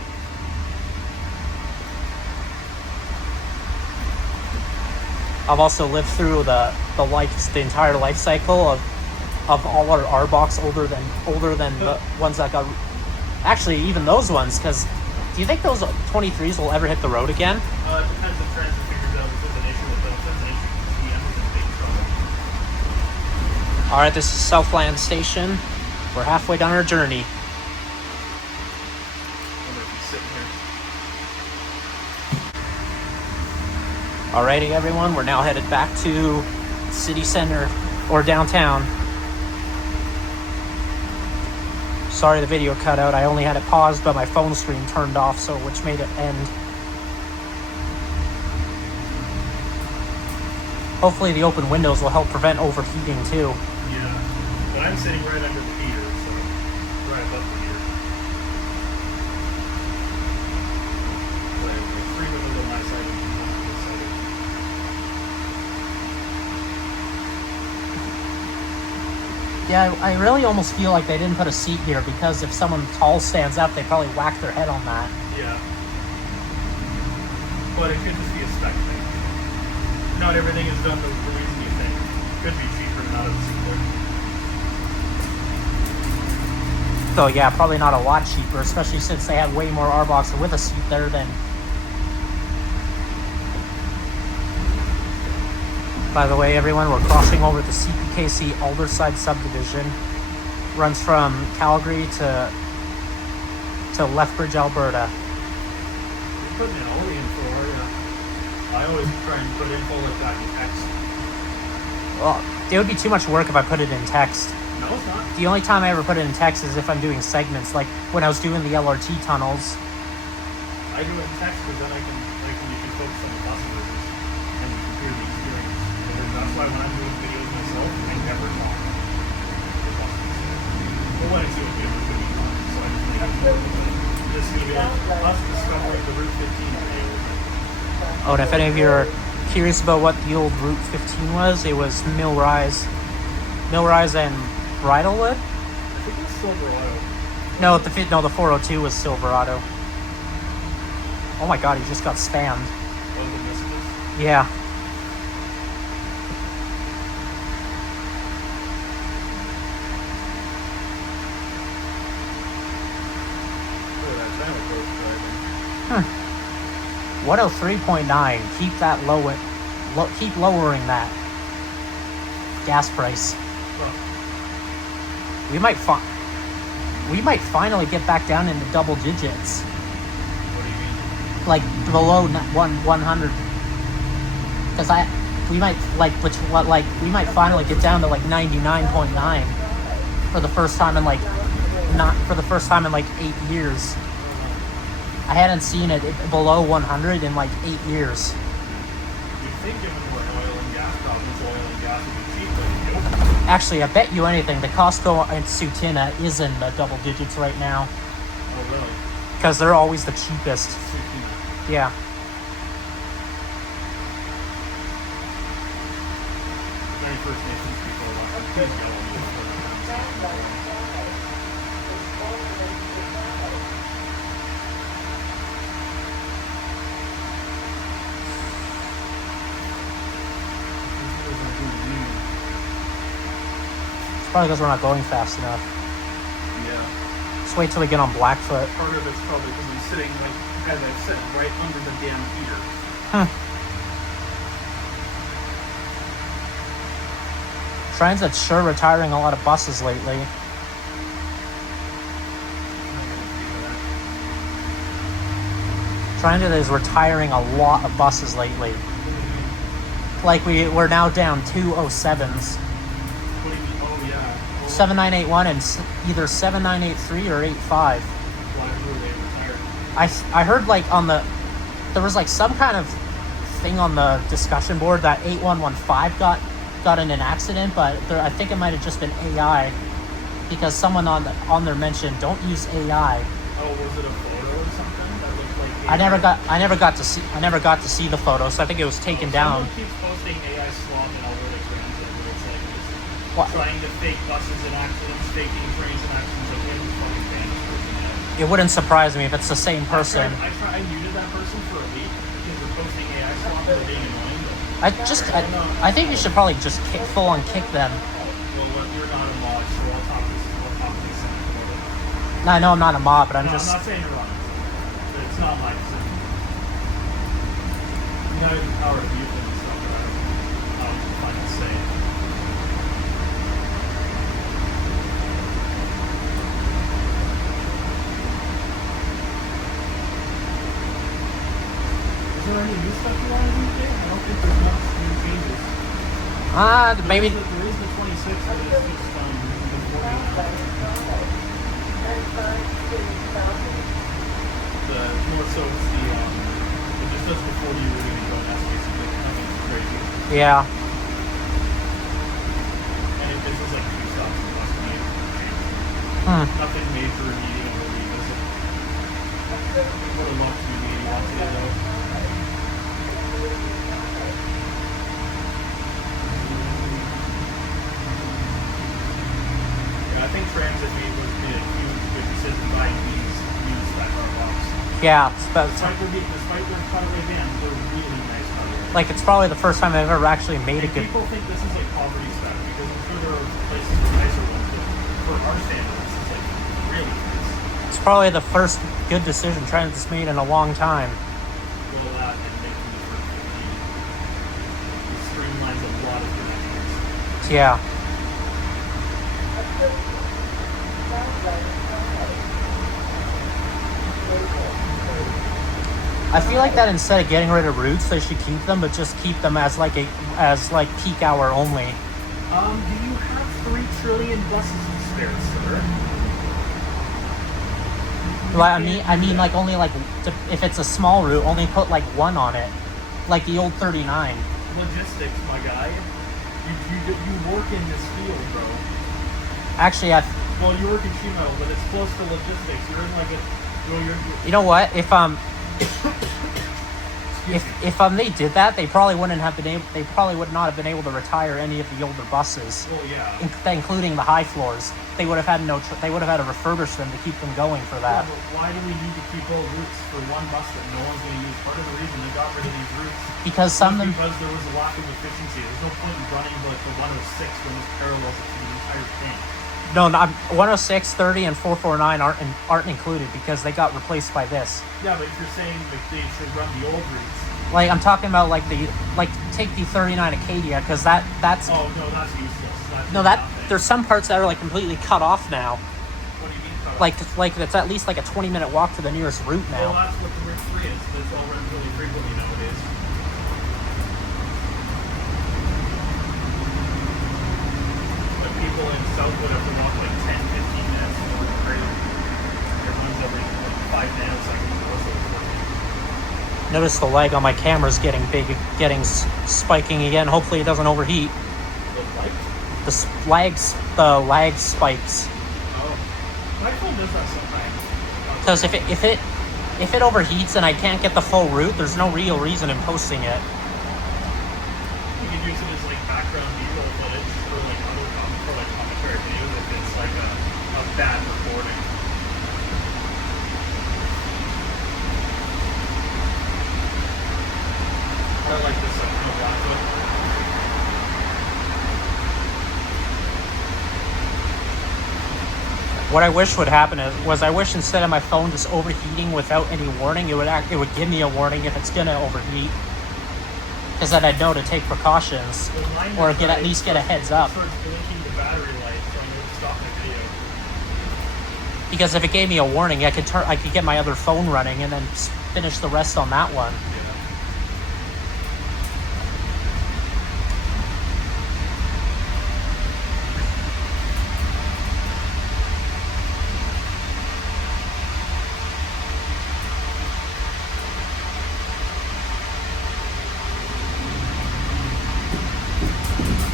I've also lived through the entire life cycle of all our arbocs older than the ones that got. Actually, even those ones, because do you think those 23s will ever hit the road again? It depends if transit figures out if there's an issue with them. If there's an issue with GM, is in big trouble. All right, this is Southland Station. We're halfway down our journey. I wonder if he's sitting here. Alrighty, everyone, we're now headed back to city center or downtown. Sorry the video cut out. I only had it paused, but my phone screen turned off, which made it end. Hopefully the open windows will help prevent overheating too. Yeah. But I'm sitting right under the heater, so right above the heater. Like 3 windows on my side and 1 on this side. Yeah, I really almost feel like they didn't put a seat here because if someone tall stands up, they probably whack their head on that. Yeah. But it could just be a spec thing. Not everything is done the reason you think. Could be cheaper to not have a seat there. So yeah, probably not a lot cheaper, especially since they have way more arbocs with a seat there than. By the way, everyone, we're crossing over the CPKC Alderside subdivision. Runs from Calgary to Lethbridge, Alberta. You're putting in all the info, are you? I always try and put info like that in text. Well, it would be too much work if I put it in text. No, it's not. The only time I ever put it in text is if I'm doing segments, like when I was doing the LRT tunnels. I do it in text because then you can focus on the possibilities and you can hear the experience. And that's why when I'm doing videos myself, I never talk. But when I see what videos are going to be fun, so I just have to work with it. This is going to be like us discovering the Route 15 today. Oh, and if any of you are curious about what the old Route 15 was, it was Millrise and Bridlewood? I think it's Silverado. No, the 402 was Silverado. Oh my god, he just got spammed. Oh, the Mississippi? Yeah. Look at that Santa Cruz driving. 103.9. Keep that keep lowering that gas price. Well, We might finally get back down into double digits, what do you mean? like below 100. Because we might finally get down to like 99.9 for the first time in like 8 years. I hadn't seen it below 100 in like 8 years. You'd think given we're an oil and gas province, oil and gas would be cheap, but nope. Actually, I bet you anything, the Costco in Sutina is in the double digits right now. Oh, really? Because they're always the cheapest. Yeah. Many First Nations people are watching. Please yell at me. It's probably because we're not going fast enough. Yeah. Just wait till we get on Blackfoot. Part of it's probably because I'm sitting, like, as I said, right under the damn heater. Transit's sure retiring a lot of buses lately. Transit is retiring a lot of buses lately. Like we're now down 207s. What do you mean? Oh, yeah. 7981 and either 7983 or 85. Why were they retired? I heard like there was like some kind of thing on the discussion board that 8115 got got in an accident, but I think it might have just been AI, because someone on there mentioned don't use AI. Oh, was it a photo or something that looked like? I never got to see the photo, so I think it was taken down. Someone keeps posting AI slop in Alberta Transit, where it's like just What? trying to fake buses in accidents, faking trains in accidents. Like, wait, fucking Spanish person yet. It wouldn't surprise me if it's the same person. I muted that person for a week because they're posting AI slop and they're being annoying. I think you should probably just full on kick them. Well, what, you're not a mod, so I'll talk to this about it. No, I know I'm not a mob, but I'm No, just. I'm not saying you're wrong. It's not my decision. You know, the power of youth and stuff, but I don't find it safe. Is there any new stuff you want to do today? I don't think there's much new changes. Maybe. There is the 26th, but it's just the north so it's the it just does before you were going to go. That's basically nothing crazy. Yeah. And if this is like 2 stops from last night, nothing major or needing a revisit. Would have loved to be meeting on today though. Yeah, I think transit made would be a huge good decision buying these used that arboc. Yeah. Despite their cutaway vans, they're really nice cutaway. Like, it's probably the first time I've ever actually made a And good. people think this is like poverty stuff because I'm sure there are places with nicer ones, but for our standards, this is like really nice. It's probably the first good decision Transit's made in a long time. Well, that and making the first 15. It streamlines a lot of connections. Yeah. I feel like that instead of getting rid of routes, they should keep them, but just keep them as like peak hour only. Do you have 3 trillion buses to spare, sir? I mean, like only like if it's a small route, only put like 1 on it, like the old 39. Logistics, my guy. You work in this field, bro. Actually, Well, you work in sheet metal, but it's close to logistics. You're in like a. Well, you're you know what? If they did that, they probably wouldn't have been able. They probably would not have been able to retire any of the older buses, Well, yeah. including the high floors. They would have had they would have had to refurbish them to keep them going for Yeah, that. but why do we need to keep old routes for one bus that no one's going to use? Part of the reason they got rid of these routes Because some of them. because there was a lack of efficiency. There's no point in running like the 106 when it parallels it to the entire thing. No, not 106, 30, and 449 aren't included because they got replaced by this. Yeah, but if you're saying that they should run the old routes. Like I'm talking about take the 39 Acadia because that's Oh no, that's useless. That's no nothing. there's some parts that are like completely cut off now. What do you mean cut off? Like it's at least like a 20-minute walk to the nearest route Well, now. that's what the Route 3 is. It's all run really frequently nowadays. But people in Southwood have to walk like 10, 15 minutes to work crazy. It runs every like 5 nanoseconds or so. Notice the lag on my camera's getting big, spiking again. Hopefully it doesn't overheat. The light? The lag spikes. Oh. My phone does that sometimes. Because if it overheats and I can't get the full route, there's no real reason in posting it. You can use it as like background B-roll footage for like commentary videos if it's like a bad recording. I like this section of Deerfoot. What I wish would happen was I wish instead of my phone just overheating without any warning, it would give me a warning if it's gonna overheat, because then I'd know to take precautions or at least get a heads up. It starts blinking the battery light, so I'm going to stop the video. Because if it gave me a warning, I could get my other phone running and then finish the rest on that one.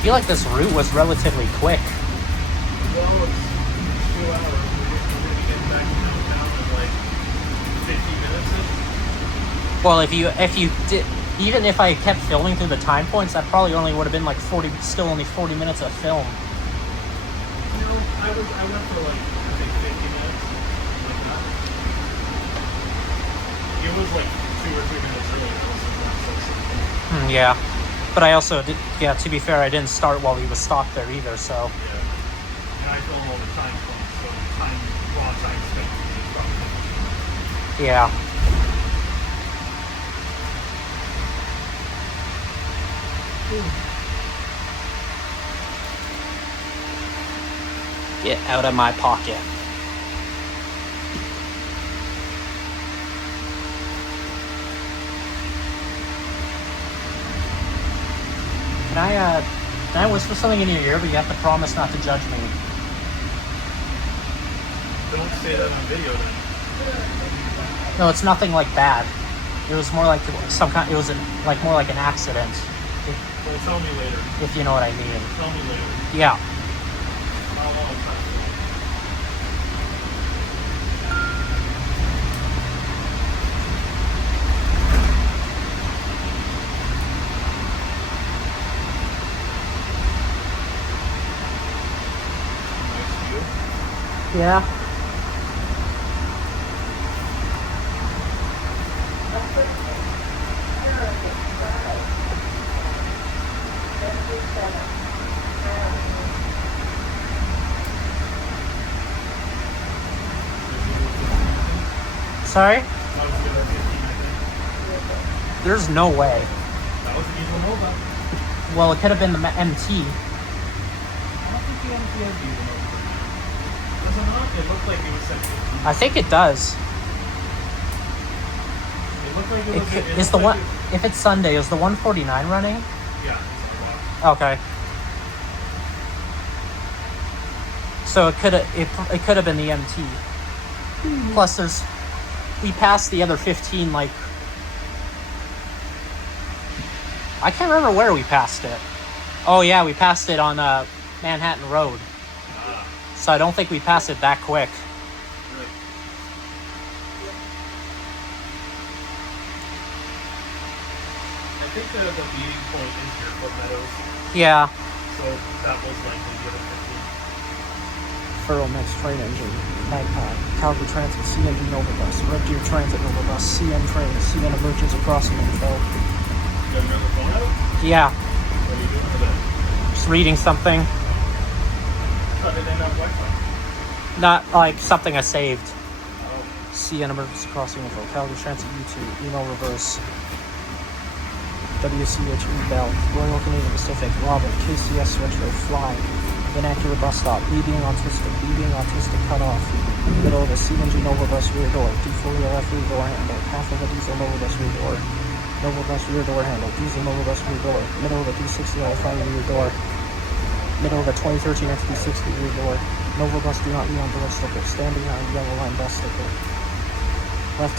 feel like this route was relatively quick. Well, it's 2 hours. We're going to be getting back to downtown in like 50 minutes. Well, if you did, even if I kept filming through the time points, that probably only would have been like 40, still only 40 minutes of film. No, I went for like, I think 50 minutes. Like that. It was like 2 or 3 minutes earlier. It wasn't that so simple. Yeah. But I also did, yeah, to be fair, I didn't start while he was stopped there either, so. Yeah. And I film all the time points, so raw time spent is probably. Yeah. Get out of my pocket. Can I whisper something in your ear, but you have to promise not to judge me? Don't say that on video then. No, it's nothing like bad. It was more like some kind. It was more like an accident. Well, tell me later. If you know what I mean. Tell me later. Yeah. How long is that? Yeah. Sorry? There's no way. That was the Diesel Nova. Well, it could have been the MT. I don't think the MT has Diesel Nova. Does it not? It looked like it was set to. I think it does. It looked like it was. Is the one? If it's Sunday, is the 149 running? Yeah. It's Okay. So it could have been the MT. Plus, we passed the other 15 like. I can't remember where we passed it. Oh yeah, we passed it on Manhattan Road. So I don't think we passed it that quick. Right. I think the meeting point is Deerfoot Meadows. Yeah. So that was likely the other 15. Furrow Next Train Engine, Magpie, Calgary Transit, CNV Nova Bus, Red Deer Transit Nova Bus, CN Train, CN Emergency Crossing info. You have another phone out? Yeah. What are you doing with it? Just reading something. How did they not Wi-Fi? Not like something I saved. Oh. CN Emergency Crossing info, Calgary Transit U2, email reverse. WCHE Bell, Royal Canadian Pacific, Robert, KCS Retro, Fly, Vernacular Bus Stop, being autistic cut off, middle of a CNG Nova Bus rear door, D40LF rear door handle, half of a diesel Nova Bus rear door, Nova Bus rear door handle, diesel Nova Bus rear door, middle of a D60LF rear door, middle of a 2013 XB60 rear door, Nova Bus do not be on board sticker, stand behind yellow line bus sticker, left.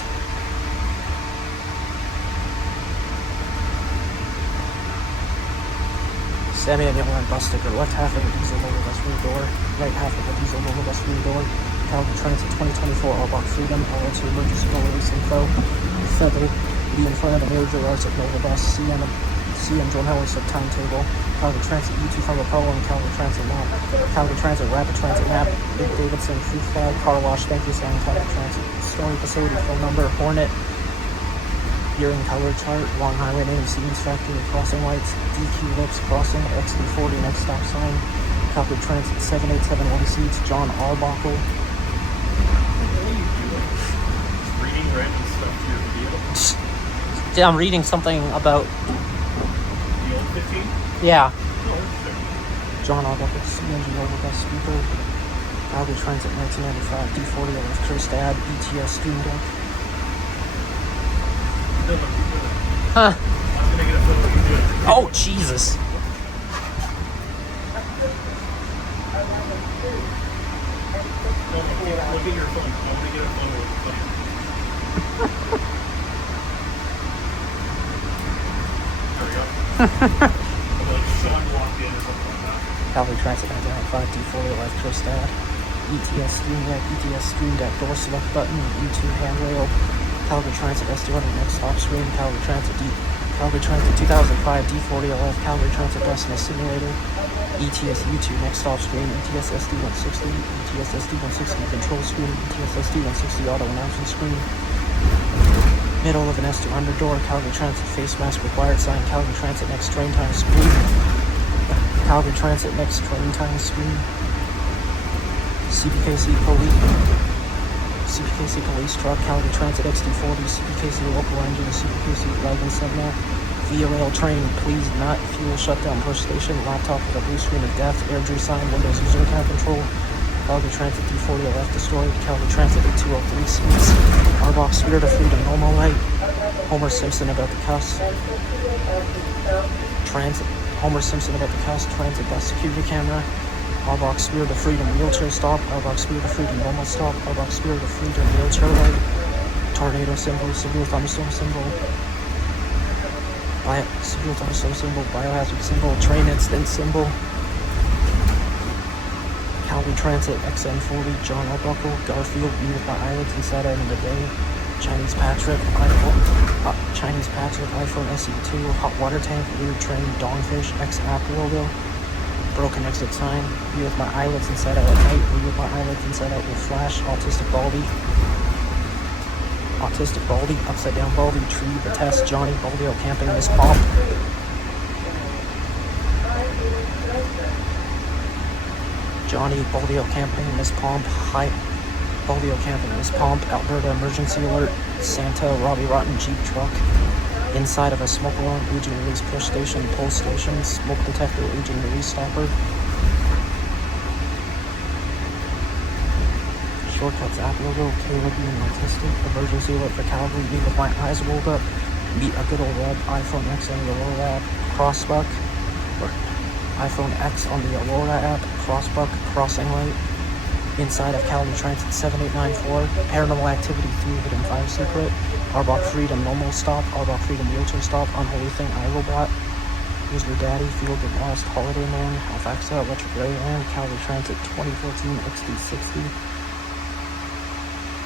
Sammy and Yellow Line bus sticker, left half of the diesel Nova Bus rear door, right half of the diesel Nova Bus rear door, Calgary Transit 2024 arboc Freedom, LO2 emergency call release info, feather, be in front of the major yards at Nova Bus, CN John Howard said timetable, Calgary Transit U2 from Apollo and Calgary Transit map, Calgary Transit rapid transit map, Big Davidson, Free Flag, Car Wash, thank you, Sam, Calgary Transit, Story Facility, phone number, Hornet, Year in color chart, long highway name, Siemens Factory, crossing lights, DQ lips, crossing, XD40, next stop sign, Calgary Transit 7871 seats, John Arbuckle. What are you doing? Just reading random stuff to your video? I'm reading something about. The old 15? Yeah. Oh, interesting. John Arbuckle, CNG Nova Bus speaker, Calgary Transit 1995, D40 with Chris Dad, BTS Stream Deck. Huh. I'm gonna get a photo of you doing it. Oh, Jesus. No, look at your phone. I want to get a photo of the phone. There we go. Like, Sean walked in or something. Transit 995 D40 Life Coast Dad. ETS Stream Deck, ETS Stream Deck door select button, U2 handrail. Calgary Transit S200 next stop screen. Calgary Transit 2005 D40 LF. Calgary Transit bus in a simulator. ETS U2 next stop screen. ETS SD160. ETS SD160 control screen. ETS SD160 auto announcement screen. Middle of an S200 door. Calgary Transit face mask required sign. Calgary Transit next train time screen. Calgary Transit next train time screen. CPKC police truck. Calgary Transit XD40. CPKC local engine. CPKC wagon signal. Via rail train. Please not fuel shutdown push station. Laptop with a blue screen of death. Airdrie sign. Windows user account control. Calgary Transit D40 LF destroyed. Calgary Transit at 203 seats. Arboc Spirit of Freedom normal light. Homer Simpson about the cuss. Transit. Homer Simpson about the cuss. Transit bus security camera. Arboc Spirit of Freedom wheelchair stop. Arboc Spirit of Freedom normal stop. Arboc Spirit of Freedom wheelchair light. Tornado symbol. Severe thunderstorm symbol. Severe thunderstorm symbol. Biohazard symbol. Train incident symbol. Calgary Transit XN40, John Arbuckle, Garfield, view with my eyelids inside out in the day. Chinese Patrick, iPhone SE2, hot water tank, weird train, dongfish, X app logo. Broken exit sign, view with my eyelids inside out at night, view with my eyelids inside out with flash, autistic baldy, upside down baldy, tree, the test, Johnny, Baldio camping in his pomp. Johnny, Baldio camping in his pomp, hi, Baldio camping in his pomp, Alberta emergency alert, Santa, Robbie Rotten Jeep truck, inside of a smoke alarm, agent release push station, pull station, smoke detector, agent release stopper, shortcuts app logo, Caleb being autistic, emergency alert for Calgary, meet with my eyes rolled up, meet a good old web, iPhone X on the Aurora app, crossbuck, or iPhone X on the Aurora app, crossbuck, crossing light, inside of Calgary Transit 7894, paranormal activity 3 hidden 5 secret, Arboc Freedom normal stop, Arboc Freedom wheelchair stop, unholy thing iRobot, who's your daddy, field get lost, holiday man, Alfaxa, electric Rayland, Calgary Transit 2014 XD60,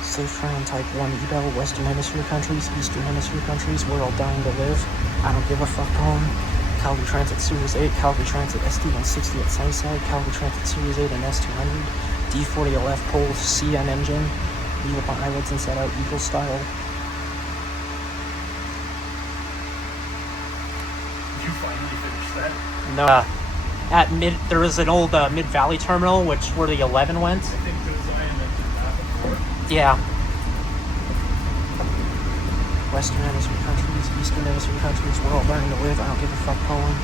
safe tran type 1 eBell, Western Hemisphere countries, Eastern Hemisphere countries, we're all dying to live, I don't give a fuck home. Calgary Transit Series 8, Calgary Transit SD160 at Sunnyside, Calgary Transit Series 8 and S200, D40 LF pole, CN engine, view with my eyelids inside out, Eagle style. Did you finally finish that? No, there was an old Mid Valley terminal, where the 11 went. I think Design mentioned that before. Yeah. Western Hemisphere countries, Eastern Hemisphere countries, we're all learning to live, I don't give a fuck Poland.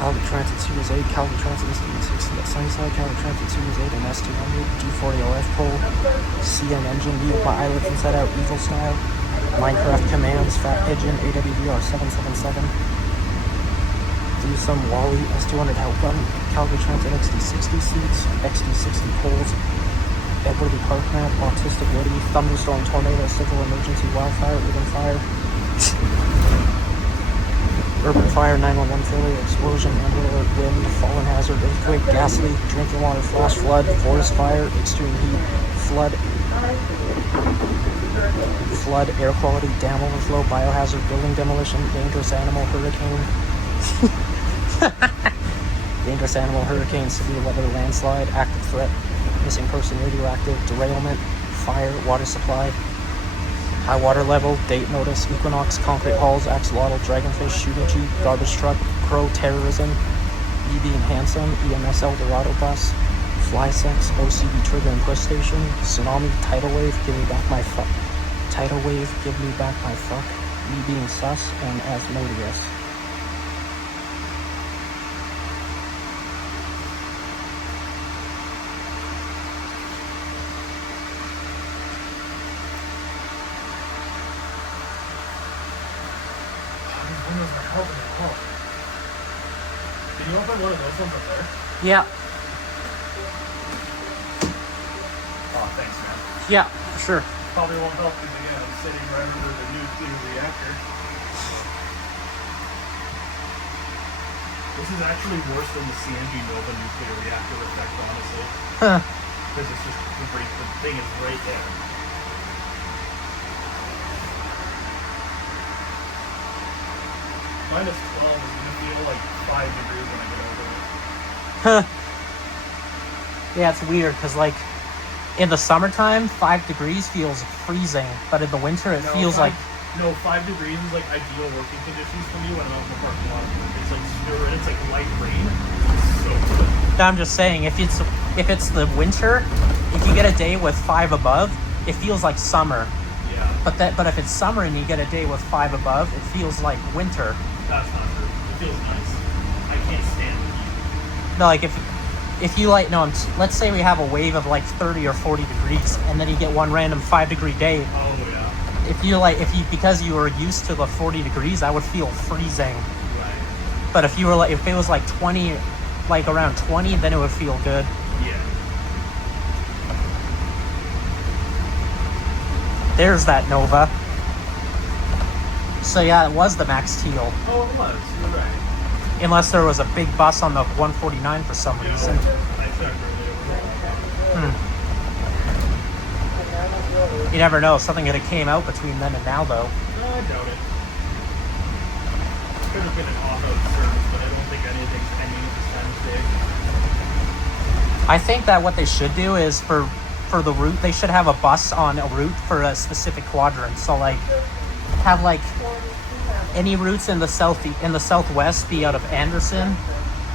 Calgary Transit Series 8, Calgary Transit SD160 at Sunnyside, Calgary Transit Series 8 and S200, D40 LF pole, CN engine, view with my eyelids inside out, Evil style, Minecraft commands, Fat Pigeon, AWBR 777, do some Wally, S200 help button, Calgary Transit XD60 seats, XD60 poles, Edwardy Park map, autistic Woody, thunderstorm, tornado, civil emergency, wildfire, urban fire, urban fire, 911 failure, explosion, amber alert, wind, fallen hazard, earthquake, gas leak, drinking water, flash flood, forest fire, extreme heat, flood, air quality, dam overflow, biohazard, building demolition, dangerous animal, hurricane, dangerous animal, hurricane, severe weather, landslide, active threat, missing person, radioactive, derailment, fire, water supply, high water level, date notice, equinox, concrete halls, axolotl, dragonfish, shooting jeep, garbage truck, crow, terrorism, me being handsome, EMS Eldorado bus, fly sex, OCB trigger and push station, tsunami, tidal wave, give me back my fuck, tidal wave, give me back my fuck, me being sus, and Asmodeus. Windows are helping at all. Can you open one of those ones up there? Yeah. Oh, thanks, man. Yeah, for sure. Probably won't help because again, I'm sitting right under the nuclear reactor. This is actually worse than the CNG Nova nuclear reactor effect, honestly. Huh. Because it's just the thing is right there. -12 is gonna feel like 5 degrees when I get over it. Huh. Yeah, it's weird because like in the summertime, 5 degrees feels freezing, but in the winter it feels like 5 degrees is like ideal working conditions for me when I'm out in the parking lot. It's like it's like light rain. It's so good. I'm just saying, if it's the winter, if you get a day with 5 above, it feels like summer. Yeah. But if it's summer and you get a day with 5 above, it feels like winter. That's not true. It feels nice. I can't stand the heat. No, like if you like let's say we have a wave of like 30 or 40 degrees, and then you get one random 5 degree day. Oh yeah. Because you were used to the 40 degrees, that would feel freezing. Right. But if it was like 20, like around 20, then it would feel good. Yeah. There's that Nova. So yeah, it was the Max Teal. Oh, it was. You're right. Unless there was a big bus on the 149 for some reason. I checked earlier. You never know. Something could have came out between then and now, though. No, I doubt it. Could have been an off-road service, but I don't think anything's ending at this time of day. I think that what they should do is for the route, they should have a bus on a route for a specific quadrant. So like, have like any routes in the southwest be out of Anderson,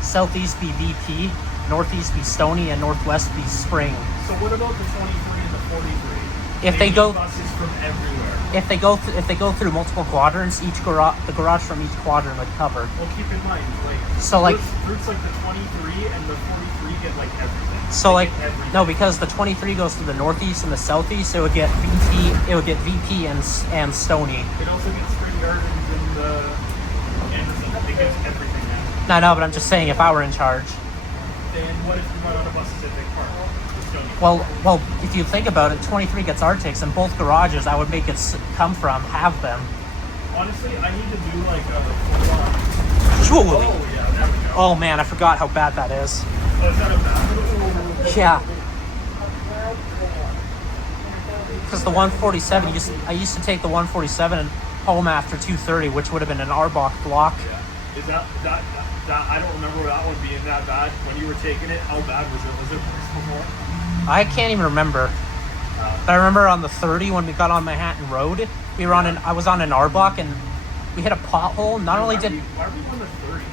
southeast be VP, northeast be Stony, and northwest be Spring. So what about the 23 and the 43? If they go buses from everywhere. If they go through multiple quadrants, the garage from each quadrant would cover. Well, keep in mind, like so like routes like the 23 and the 43 get like everything. So they like everything. No, because the 23 goes to the northeast and the southeast, it would get VP and Stony. It also gets Spring Gardens and Anderson. It gets everything now. No, but I'm just saying, if I were in charge. Then what if you run out of buses at Big Park? Well, if you think about it, 23 gets Arctics, and both garages I would make it come from have them. Honestly, I need to do like a full-on. Surely. Oh yeah, there we go. Oh man, I forgot how bad that is. Oh, is that a bathroom? Yeah. Because the 147, I used to take the 147 home after 2:30, which would have been an arboc block. Yeah. Is that I don't remember that one being that bad when you were taking it. How bad was it? Was it worse before? I can't even remember. But I remember on the 30 when we got on Manhattan Road, I was on an arboc and we hit a pothole. Not only did why are we on the 30?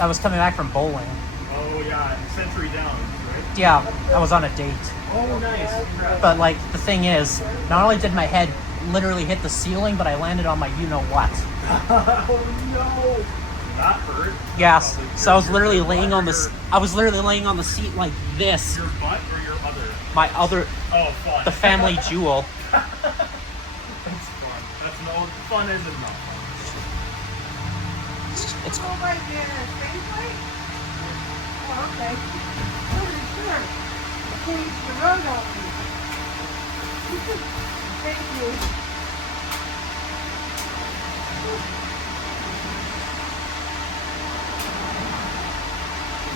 I was coming back from bowling. Oh yeah, Century Down, right? Yeah, I was on a date. Oh nice. Congrats. But like the thing is, not only did my head literally hit the ceiling, but I landed on my you-know-what. Oh no. That hurt. Yes. So I was literally laying on the seat like this. Your butt or your other? My other. Oh, fun. The family jewel. That's fun. That's no fun as in not fun. It's Oh, right there, same place? Oh, okay. Oh, sure. Change the road on me. Thank you.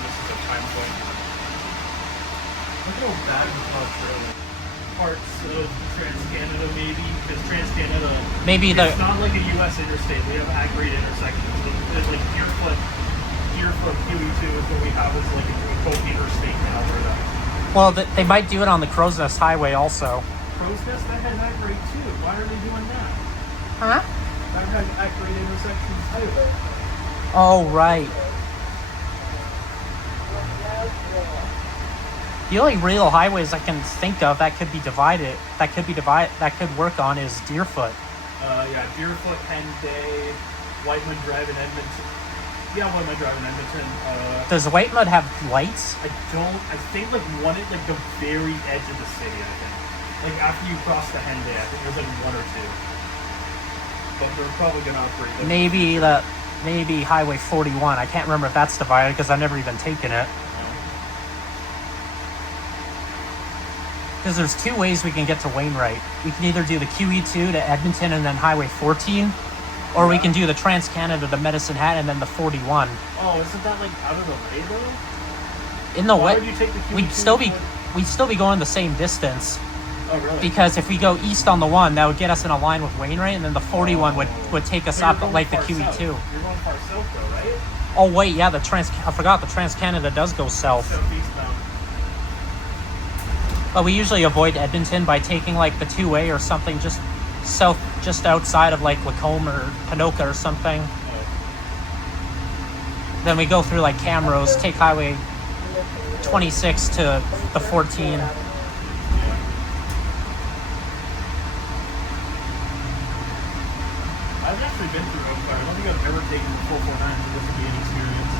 This is a time point. Look how bad the parts are. Parts of Trans-Canada, maybe, because Trans-Canada, it's not like a U.S. interstate. We have at-grade intersections. There's like Deerfoot QE2 is what we have as like a quote interstate in Alberta. Well, they might do it on the Crow's Nest Highway also. Crow's Nest, that has at-grade too. Why are they doing that? Huh? That has at-grade intersections too. Oh, right. The only real highways I can think of that could work on is Deerfoot. Yeah, Deerfoot, Henday, Whitemud Drive in Edmonton. Yeah, Whitemud Drive in Edmonton. Does Whitemud have lights? I think like one at like the very edge of the city, I think. Like after you cross the Henday, I think there's like one or two. But they're probably gonna upgrade them. Maybe Highway 41. I can't remember if that's divided because I've never even taken it. Because there's two ways we can get to Wainwright. We can either do the QE2 to Edmonton and then Highway 14, Or we can do the Trans-Canada to Medicine Hat and then the 41. Oh, isn't that like out of the way though? In the Why way, would you take the QE2 we'd still be going the same distance. Oh, really? Because if we go east on the 1, that would get us in a line with Wainwright, and then the 41 would take us But you're up going like the far QE2. south. You're going far south though, right? Oh wait, yeah, I forgot the Trans-Canada does go south. Southeast bound. But we usually avoid Edmonton by taking like the 2A or something just south, just outside of like Lacombe or Panoka or something. Oh. Then we go through like Camrose, take Highway 26 to the 14. Yeah. I've actually been through Oakfire. I don't think I've ever taken the 449, so this would be an experience.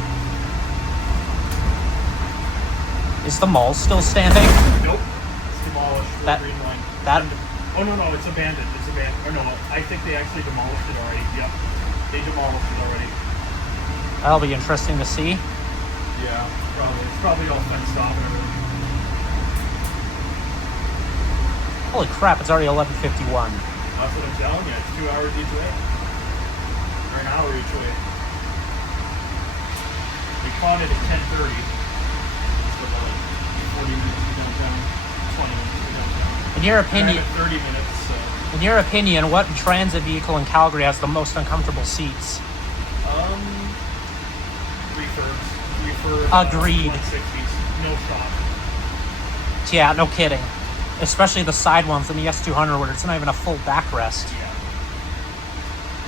Is the mall still standing? Nope. It's demolished. That- Green line. that- Oh, no, it's abandoned. It's abandoned. Or no, I think they actually demolished it already. Yep. They demolished it already. That'll be interesting to see. Yeah, probably. It's probably all fenced off and everything. Holy crap, it's already 11:51. That's what I'm telling you. It's 2 hours each way. Or an hour each way. We caught it at 10:30. So about 40 minutes to downtown. 20 minutes to downtown. In your And I'm opinion, at 30 minutes, so... in your opinion, what transit vehicle in Calgary has the most uncomfortable seats? Refurbs. Agreed. 160s. No shop. Yeah, no kidding. Especially the side ones in the S200 where it's not even a full backrest. Yeah.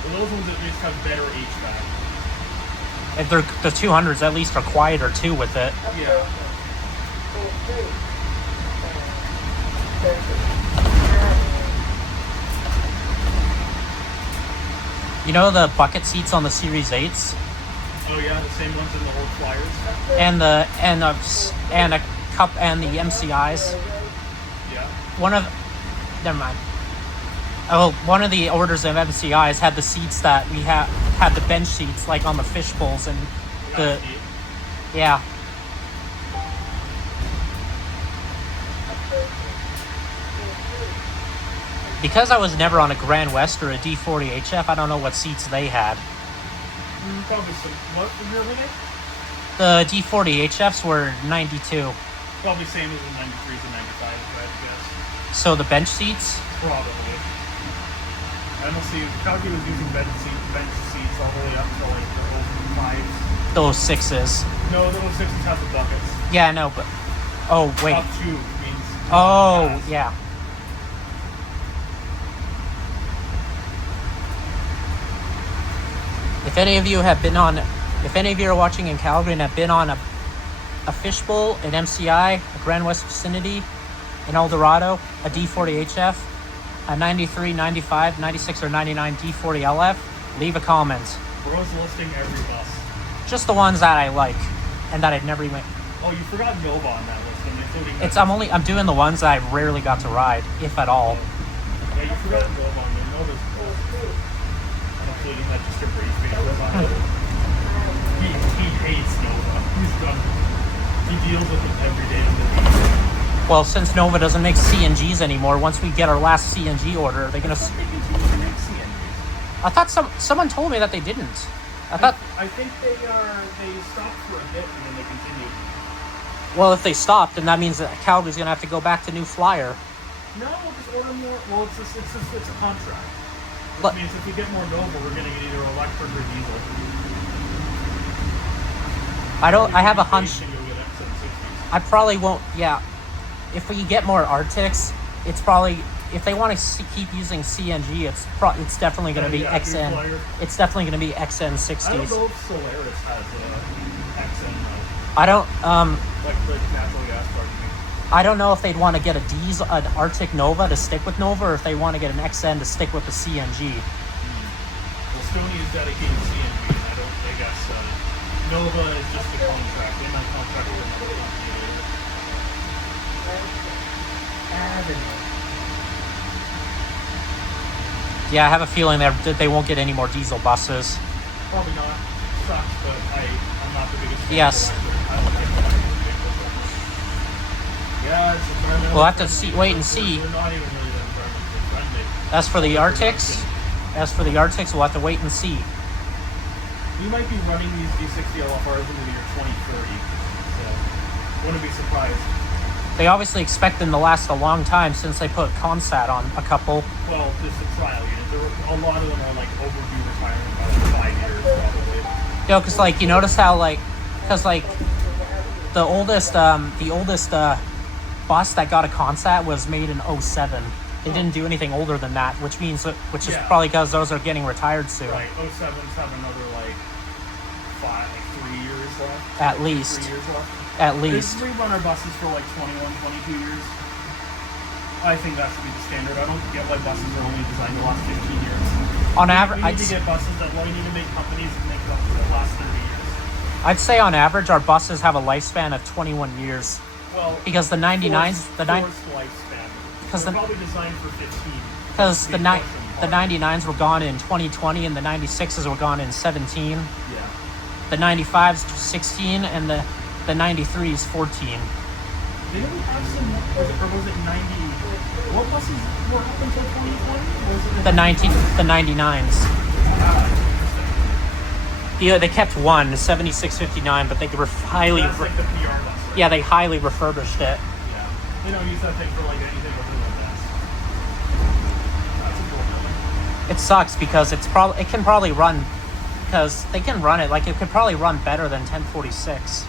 Well, those ones at least have better HVAC. If they're the 200s, at least are quieter too with it. Yeah. You know the bucket seats on the Series 8s Oh yeah, the same ones in the old Flyers. and the MCIs. Yeah. One of the orders of MCIs had the seats that we had the bench seats like on the fish bowls and the yeah. Because I was never on a Grand West or a D40 HF, I don't know what seats they had. Probably some. What year were they? The D40 HFs were 92. Probably same as the 93s and 95s, I guess. So the bench seats? Probably. I don't see. Calgary was using bench seats all the way up to like the 05s. Those 6s. No, the 06s have the buckets. Yeah, I know, but... Oh, wait. Top two means. Oh, pass. yeah. If any of you are watching in Calgary and have been on a fishbowl, an MCI, a Grand West vicinity, an Eldorado, a D40 HF, a 93, 95, 96, or 99 D40 LF, leave a comment. Bro's listing every bus. Just the ones that I like and that I've never even... Oh, you forgot Nova on that list, including... I'm doing the ones that I rarely got to ride, if at all. Yeah, you forgot Nova on there. Nova's cool. Including that just a brief video on it. He hates Nova. He deals with it every day of the week. Well, since Nova doesn't make CNGs anymore, once we get our last CNG order, they're gonna... They continue to make CNGs. I thought someone told me that they didn't. I think they stopped for a bit and then they continued. Well, if they stopped, then that means that Calgary's gonna have to go back to New Flyer. No, we'll just order more. Well, it's a contract. But- Which means if we get more Nova, we're gonna get either electric or diesel. I have a hunch. You'll get X760s. I probably won't. Yeah, if we get more Arctics, it's probably if they want to keep using CNG, it's definitely going to be Yeah, XN. Flyer. It's definitely going to be XN60s. I don't know if Solaris has XN though. I don't. Like the natural gas part. I don't know if they'd want to get an Arctic Nova to stick with Nova, or if they want to get an XN to stick with the CNG. Well, Stoney is dedicated CNG, and I guess Nova is just a contract. They might contract with another company later. Yeah, I have a feeling that they won't get any more diesel buses. Probably not. Sucks, but I'm not the biggest fan Yes. of electric. I don't like electric vehicles. Yeah, it's environmental. We'll have to wait and see. They're not even really that environmentally friendly. As for the Arctics, As for the Arctics, we'll have to wait and see. We might be running these V60 LFRs into the year 2030. So, wouldn't be surprised. They obviously expect them to last a long time since they put Consat on a couple. Well, just a trial unit. A lot of them are like overdue retirement by 5 years, probably. You know, because like you notice how like, because like the oldest bus that got a Consat was made in 07. They didn't do anything older than that, which is probably because those are getting retired soon. Right, 07s have another like 3 years left. At least. 3 years left. At least. We run our buses for like 21, 22 years. I think that should be the standard. I don't get why buses are only designed to last 15 years. On average, we need to get buses that we need to make companies that make it up for the last 30 years. I'd say on average our buses have a lifespan of 21 years. Well, because the 99s, lifespan. Because they're probably designed for 15. Because the 99s were gone in 2020 and the 96s were gone in 17. Yeah. The 95s 16 and the 93s 14. They only have some. Or was it 90? What buses were up until 2020? The 99s. Yeah, they kept one 7659, but they were highly. That's like the PR bus. Right? Yeah, they highly refurbished it. Yeah. They don't use that thing for like anything other than that. That's a cool building. It sucks because it can probably run, because they can run it like it could probably run better than 1046.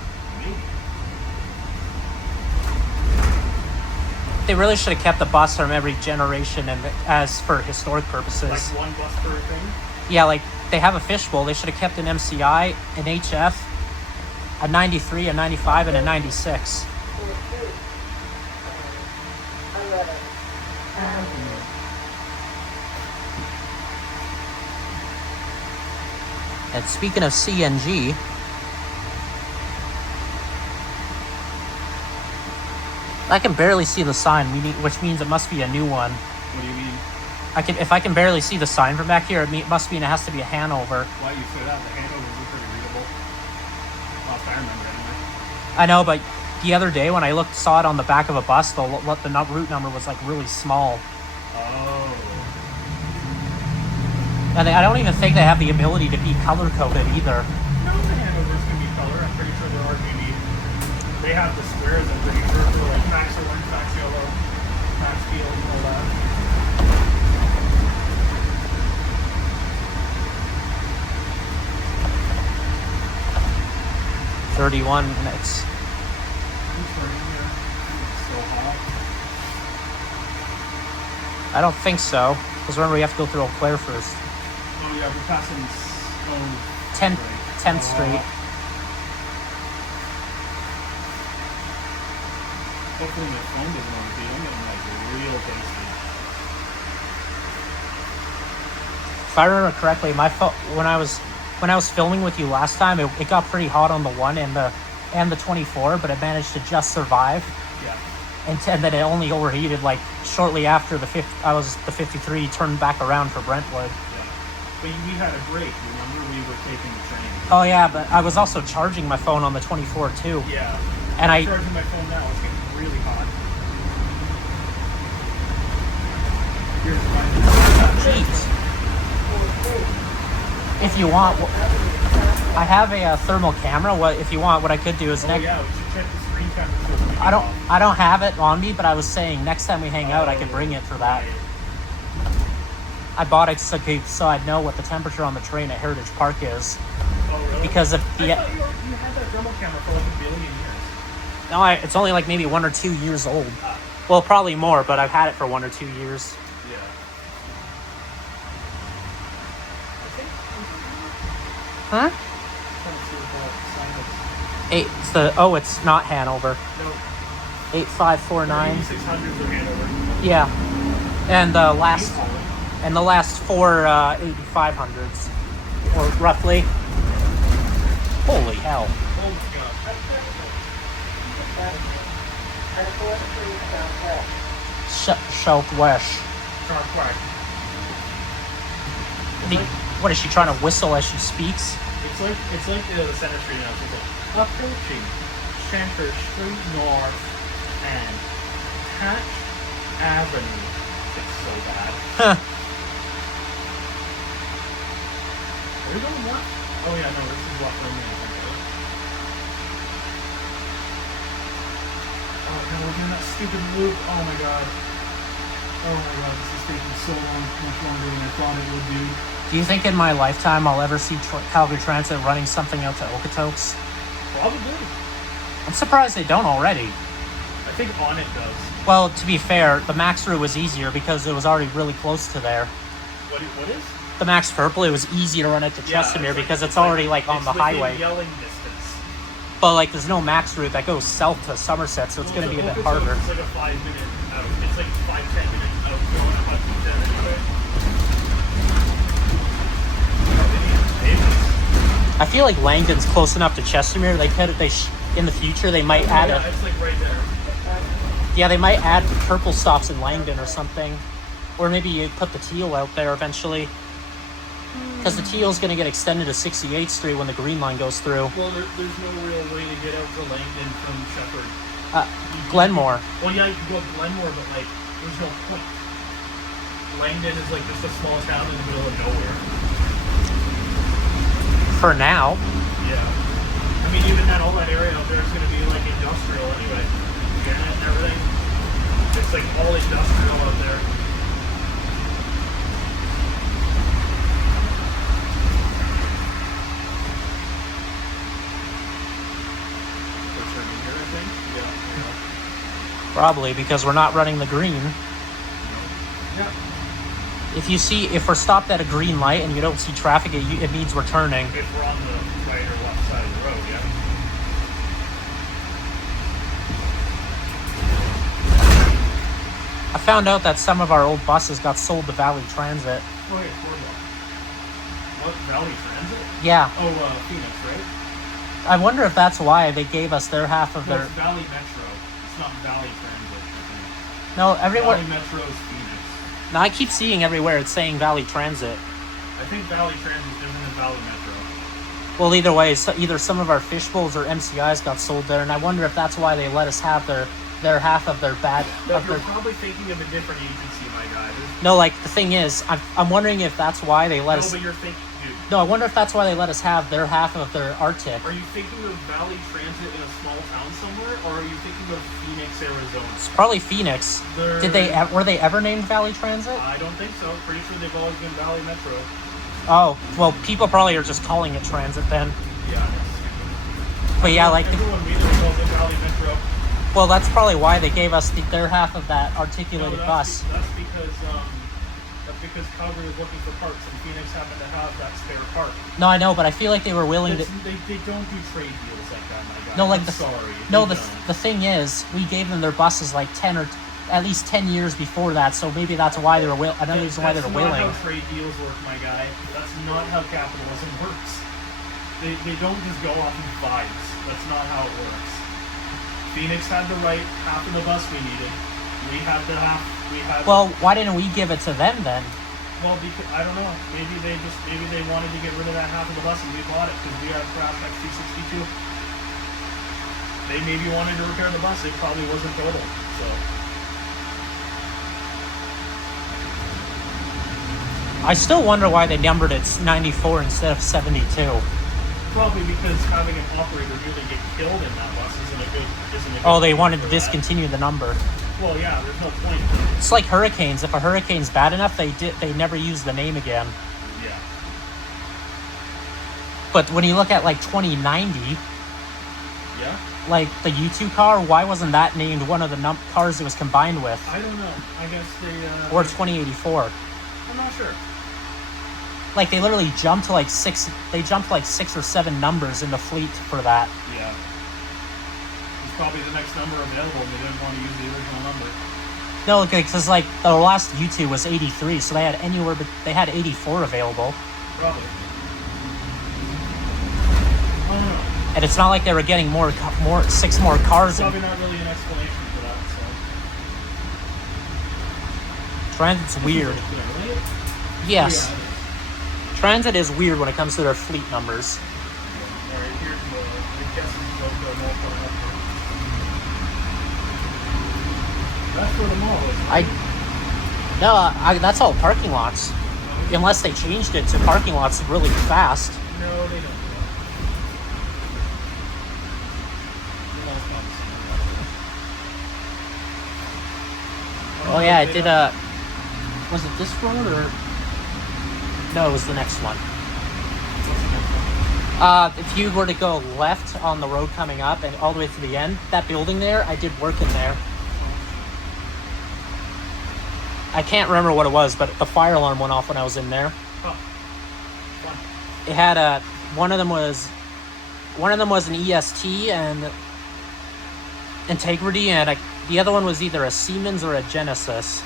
They really should have kept the bus from every generation, and as for historic purposes. Like one bus per thing? Yeah, like they have a fishbowl. They should have kept an MCI, an HF, a 93, a 95, and a 96. And speaking of CNG, I can barely see the sign, which means it must be a new one. What do you mean? If I can barely see the sign from back here, it must mean it has to be a Hanover. Why you say that? The Hanover is pretty readable. Well, if I remember anyway. I know, but the other day when I saw it on the back of a bus, the route number was like really small. Oh. And I don't even think they have the ability to be color coded either. No, the Hanovers can be color. I'm pretty sure there are maybe. They have the squares, I'm pretty sure, for like max orange, max yellow, max field, and all that. "31 minutes. Who's turning here? It's so hot. I don't think so. Because remember, we have to go through Eau Claire first. Oh yeah, we're passing 10th Street. Hopefully my phone doesn't overheat. I'm getting like real tasty. If I remember correctly, my phone when I was filming with you last time, it got pretty hot on the 1 and the 24, but it managed to just survive. Yeah. And then it only overheated like shortly after the 53 turned back around for Brentwood. Yeah. But we had a break. Remember, we were taking the train. Oh yeah, but I was also charging my phone on the 24 too. Yeah. And I'm charging my phone now. It's getting really hot. Here's my. Jeez. If you want, I have a thermal camera. If you want, what I could do is Yeah, we should check the screen temperature. I don't have it on me, but I was saying next time we hang out, I could bring it for that. I bought it so I'd know what the temperature on the train at Heritage Park is. Oh, really? Because if I thought you had that thermal camera for like a billion years. No, it's only like maybe 1 or 2 years old. Well, probably more, but I've had it for 1 or 2 years. Yeah. Huh? It's not Hanover. No. 8549. 600s are Hanover. Yeah. And the last 4 8500s, or roughly. Holy hell. Oh my god. And 4th Street Southwest. Southwest. Southwest. What is she trying to whistle as she speaks? It's like the Center Street now. It's like approaching Center Street North and Hatch Avenue. It's so bad. Huh. stupid loop. Oh my god. Oh my god, this is taking so long, much longer than I thought it would, dude. Do you think in my lifetime I'll ever see Calgary Transit running something out to Okotoks? Probably. I'm surprised they don't already. I think on it does. Well, to be fair, the Max route was easier because it was already really close to there. What is? The Max Purple, it was easy to run it to Chestermere because it's already like on the highway. Yelling distance. But like, there's no Max route that goes south to Somerset, so it's going to be a bit harder. It's like a 5-minute out. It's like 5-10 minutes out going up on 210 anyway. I feel like Langdon's close enough to Chestermere. In the future they might add a. It's like right there. Yeah, they might add purple stops in Langdon or something, or maybe you put the teal out there eventually. Because the teal's going to get extended to 68th Street when the green line goes through. Well, there's no real way to get out to Langdon from Shepherd. Glenmore. Well, yeah, you can go up Glenmore, but like, there's no point. Langdon is like just a small town in the middle of nowhere. For now. Yeah. I mean, even all that area out there is going to be like industrial anyway. Internet and everything. It's like all industrial out there. Probably because we're not running the green. Yeah. If we're stopped at a green light and you don't see traffic, it means we're turning. If we're on the right or left side of the road, yeah. I found out that some of our old buses got sold to Valley Transit. Oh, yeah, what? Valley Transit? Yeah. Oh, Phoenix, right? I wonder if that's why they gave us their half of No, their... it's Valley Metro. It's not Valley Transit. No, everywhere... Valley Metro is Phoenix. No, I keep seeing everywhere it's saying Valley Transit. I think Valley Transit isn't in Valley Metro. Well, either way, either some of our fish bowls or MCIs got sold there, and I wonder if that's why they let us have their half of their bad... You're probably thinking of a different agency, my guy. No, like, the thing is, I'm wondering if that's why they let us... No, but you're thinking... Dude. No, I wonder if that's why they let us have their half of their Arctic. Are you thinking of Valley Transit in a small town somewhere, or are you thinking of Phoenix, Arizona? It's probably Phoenix. Were they ever named Valley Transit? I don't think so. Pretty sure they've always been Valley Metro. Oh, well, people probably are just calling it transit then. Yeah. But yeah, like... Everyone calls it Valley Metro. Well, that's probably why they gave us their half of that articulated bus. That's because Calgary was looking for parts, and Phoenix happened to have that spare part. No, I know, but I feel like they were willing to... They don't do trade deals like that, my guy. No, like the thing is, we gave them their buses like 10 or at least 10 years before that, so maybe that's why they were willing. Another reason why they were willing. That's not how trade deals work, my guy. That's not how capitalism works. They don't just go off in vibes. That's not how it works. Phoenix had the right half of the bus we needed. We had the half. Well, why didn't we give it to them then? Well, because I don't know. Maybe they wanted to get rid of that half of the bus and we bought it because we had Crash XT62. They maybe wanted to repair the bus. It probably wasn't total. So. I still wonder why they numbered it 94 instead of 72. Probably because having an operator really get killed in that bus isn't a good. Oh, they wanted to discontinue the number. Well, yeah, there's no point. It's like hurricanes. If a hurricane's bad enough, they never use the name again. Yeah. But when you look at like 2090, yeah, like the U2 car, why wasn't that named one of the cars it was combined with? I don't know. I guess they. Or 2084. I'm not sure. Like they literally jumped to like 6. They jumped like 6 or 7 numbers in the fleet for that. Yeah. Probably the next number available and they didn't want to use the original number. No, because like the last U2 was 83, so they had they had 84 available. Probably. I don't know. And it's not like they were getting 6 more cars. Probably not really an explanation for that. So. Transit's weird. Yes. Yeah. Transit is weird when it comes to their fleet numbers. Alright, here's the guessing about the mall coming up here. That's where the mall is. That's all parking lots. Unless they changed it to parking lots really fast. No, they don't. Oh yeah, I did was it this road or? No, it was the next one. If you were to go left on the road coming up and all the way to the end, that building there, I did work in there. I can't remember what it was, but the fire alarm went off when I was in there. Oh. Fun. It had one of them was an EST and Integrity, and the other one was either a Siemens or a Genesis.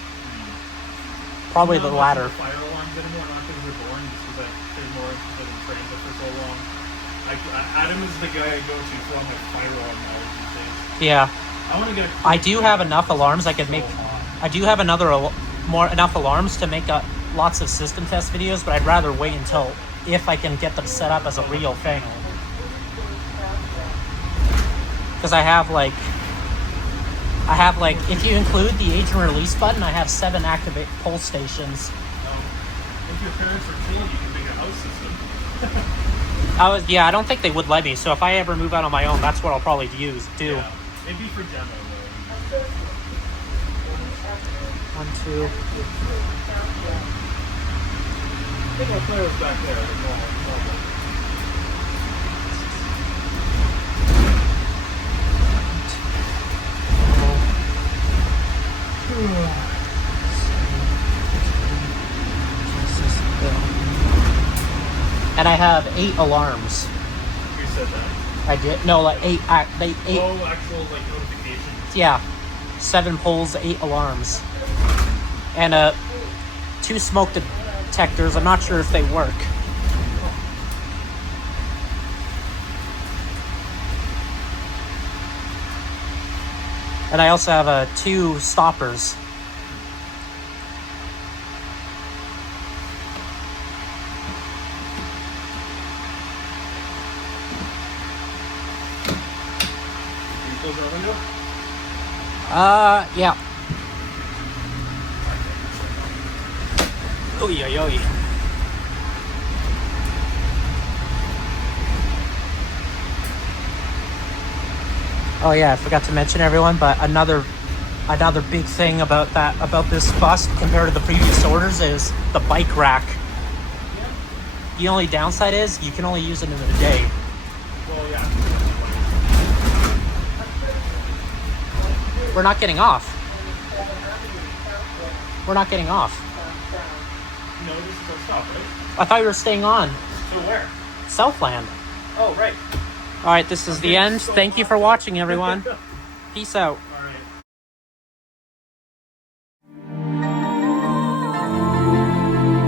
Probably the latter. Fire alarms anymore, not because they're boring, just because they're more interested in transit for so long. Adam is the guy I go to for all my fire alarm knowledge these days. Yeah. I want to get. I do have enough alarms. I could make. I do have enough alarms to make lots of system test videos, but I'd rather wait until if I can get them set up as a real thing. Because I have like, if you include the age and release button, I have 7 activate pulse stations. If your parents are cool, you can make a house system. I don't think they would let me. So if I ever move out on my own, that's what I'll probably do. Yeah. Maybe for demo though. 1, 2. I think my player was back there. Normal. And I have 8 alarms. You said that. I did. No, like 8. 8. Oh, actual like notifications. Yeah, 7 poles, 8 alarms, and 2 smoke detectors. I'm not sure if they work. And I also have 2 stoppers. Close our window? Yeah. Oy, oy, oy. Oh yeah, I forgot to mention everyone, but another big thing about this bus compared to the previous orders is the bike rack. The only downside is you can only use it in a day. Well, yeah. We're not getting off. We're not getting off. No, this is our stop, right? I thought we were staying on. So where? Southland. Oh, right. All right, this is the end. Thank you for watching, everyone. Peace out.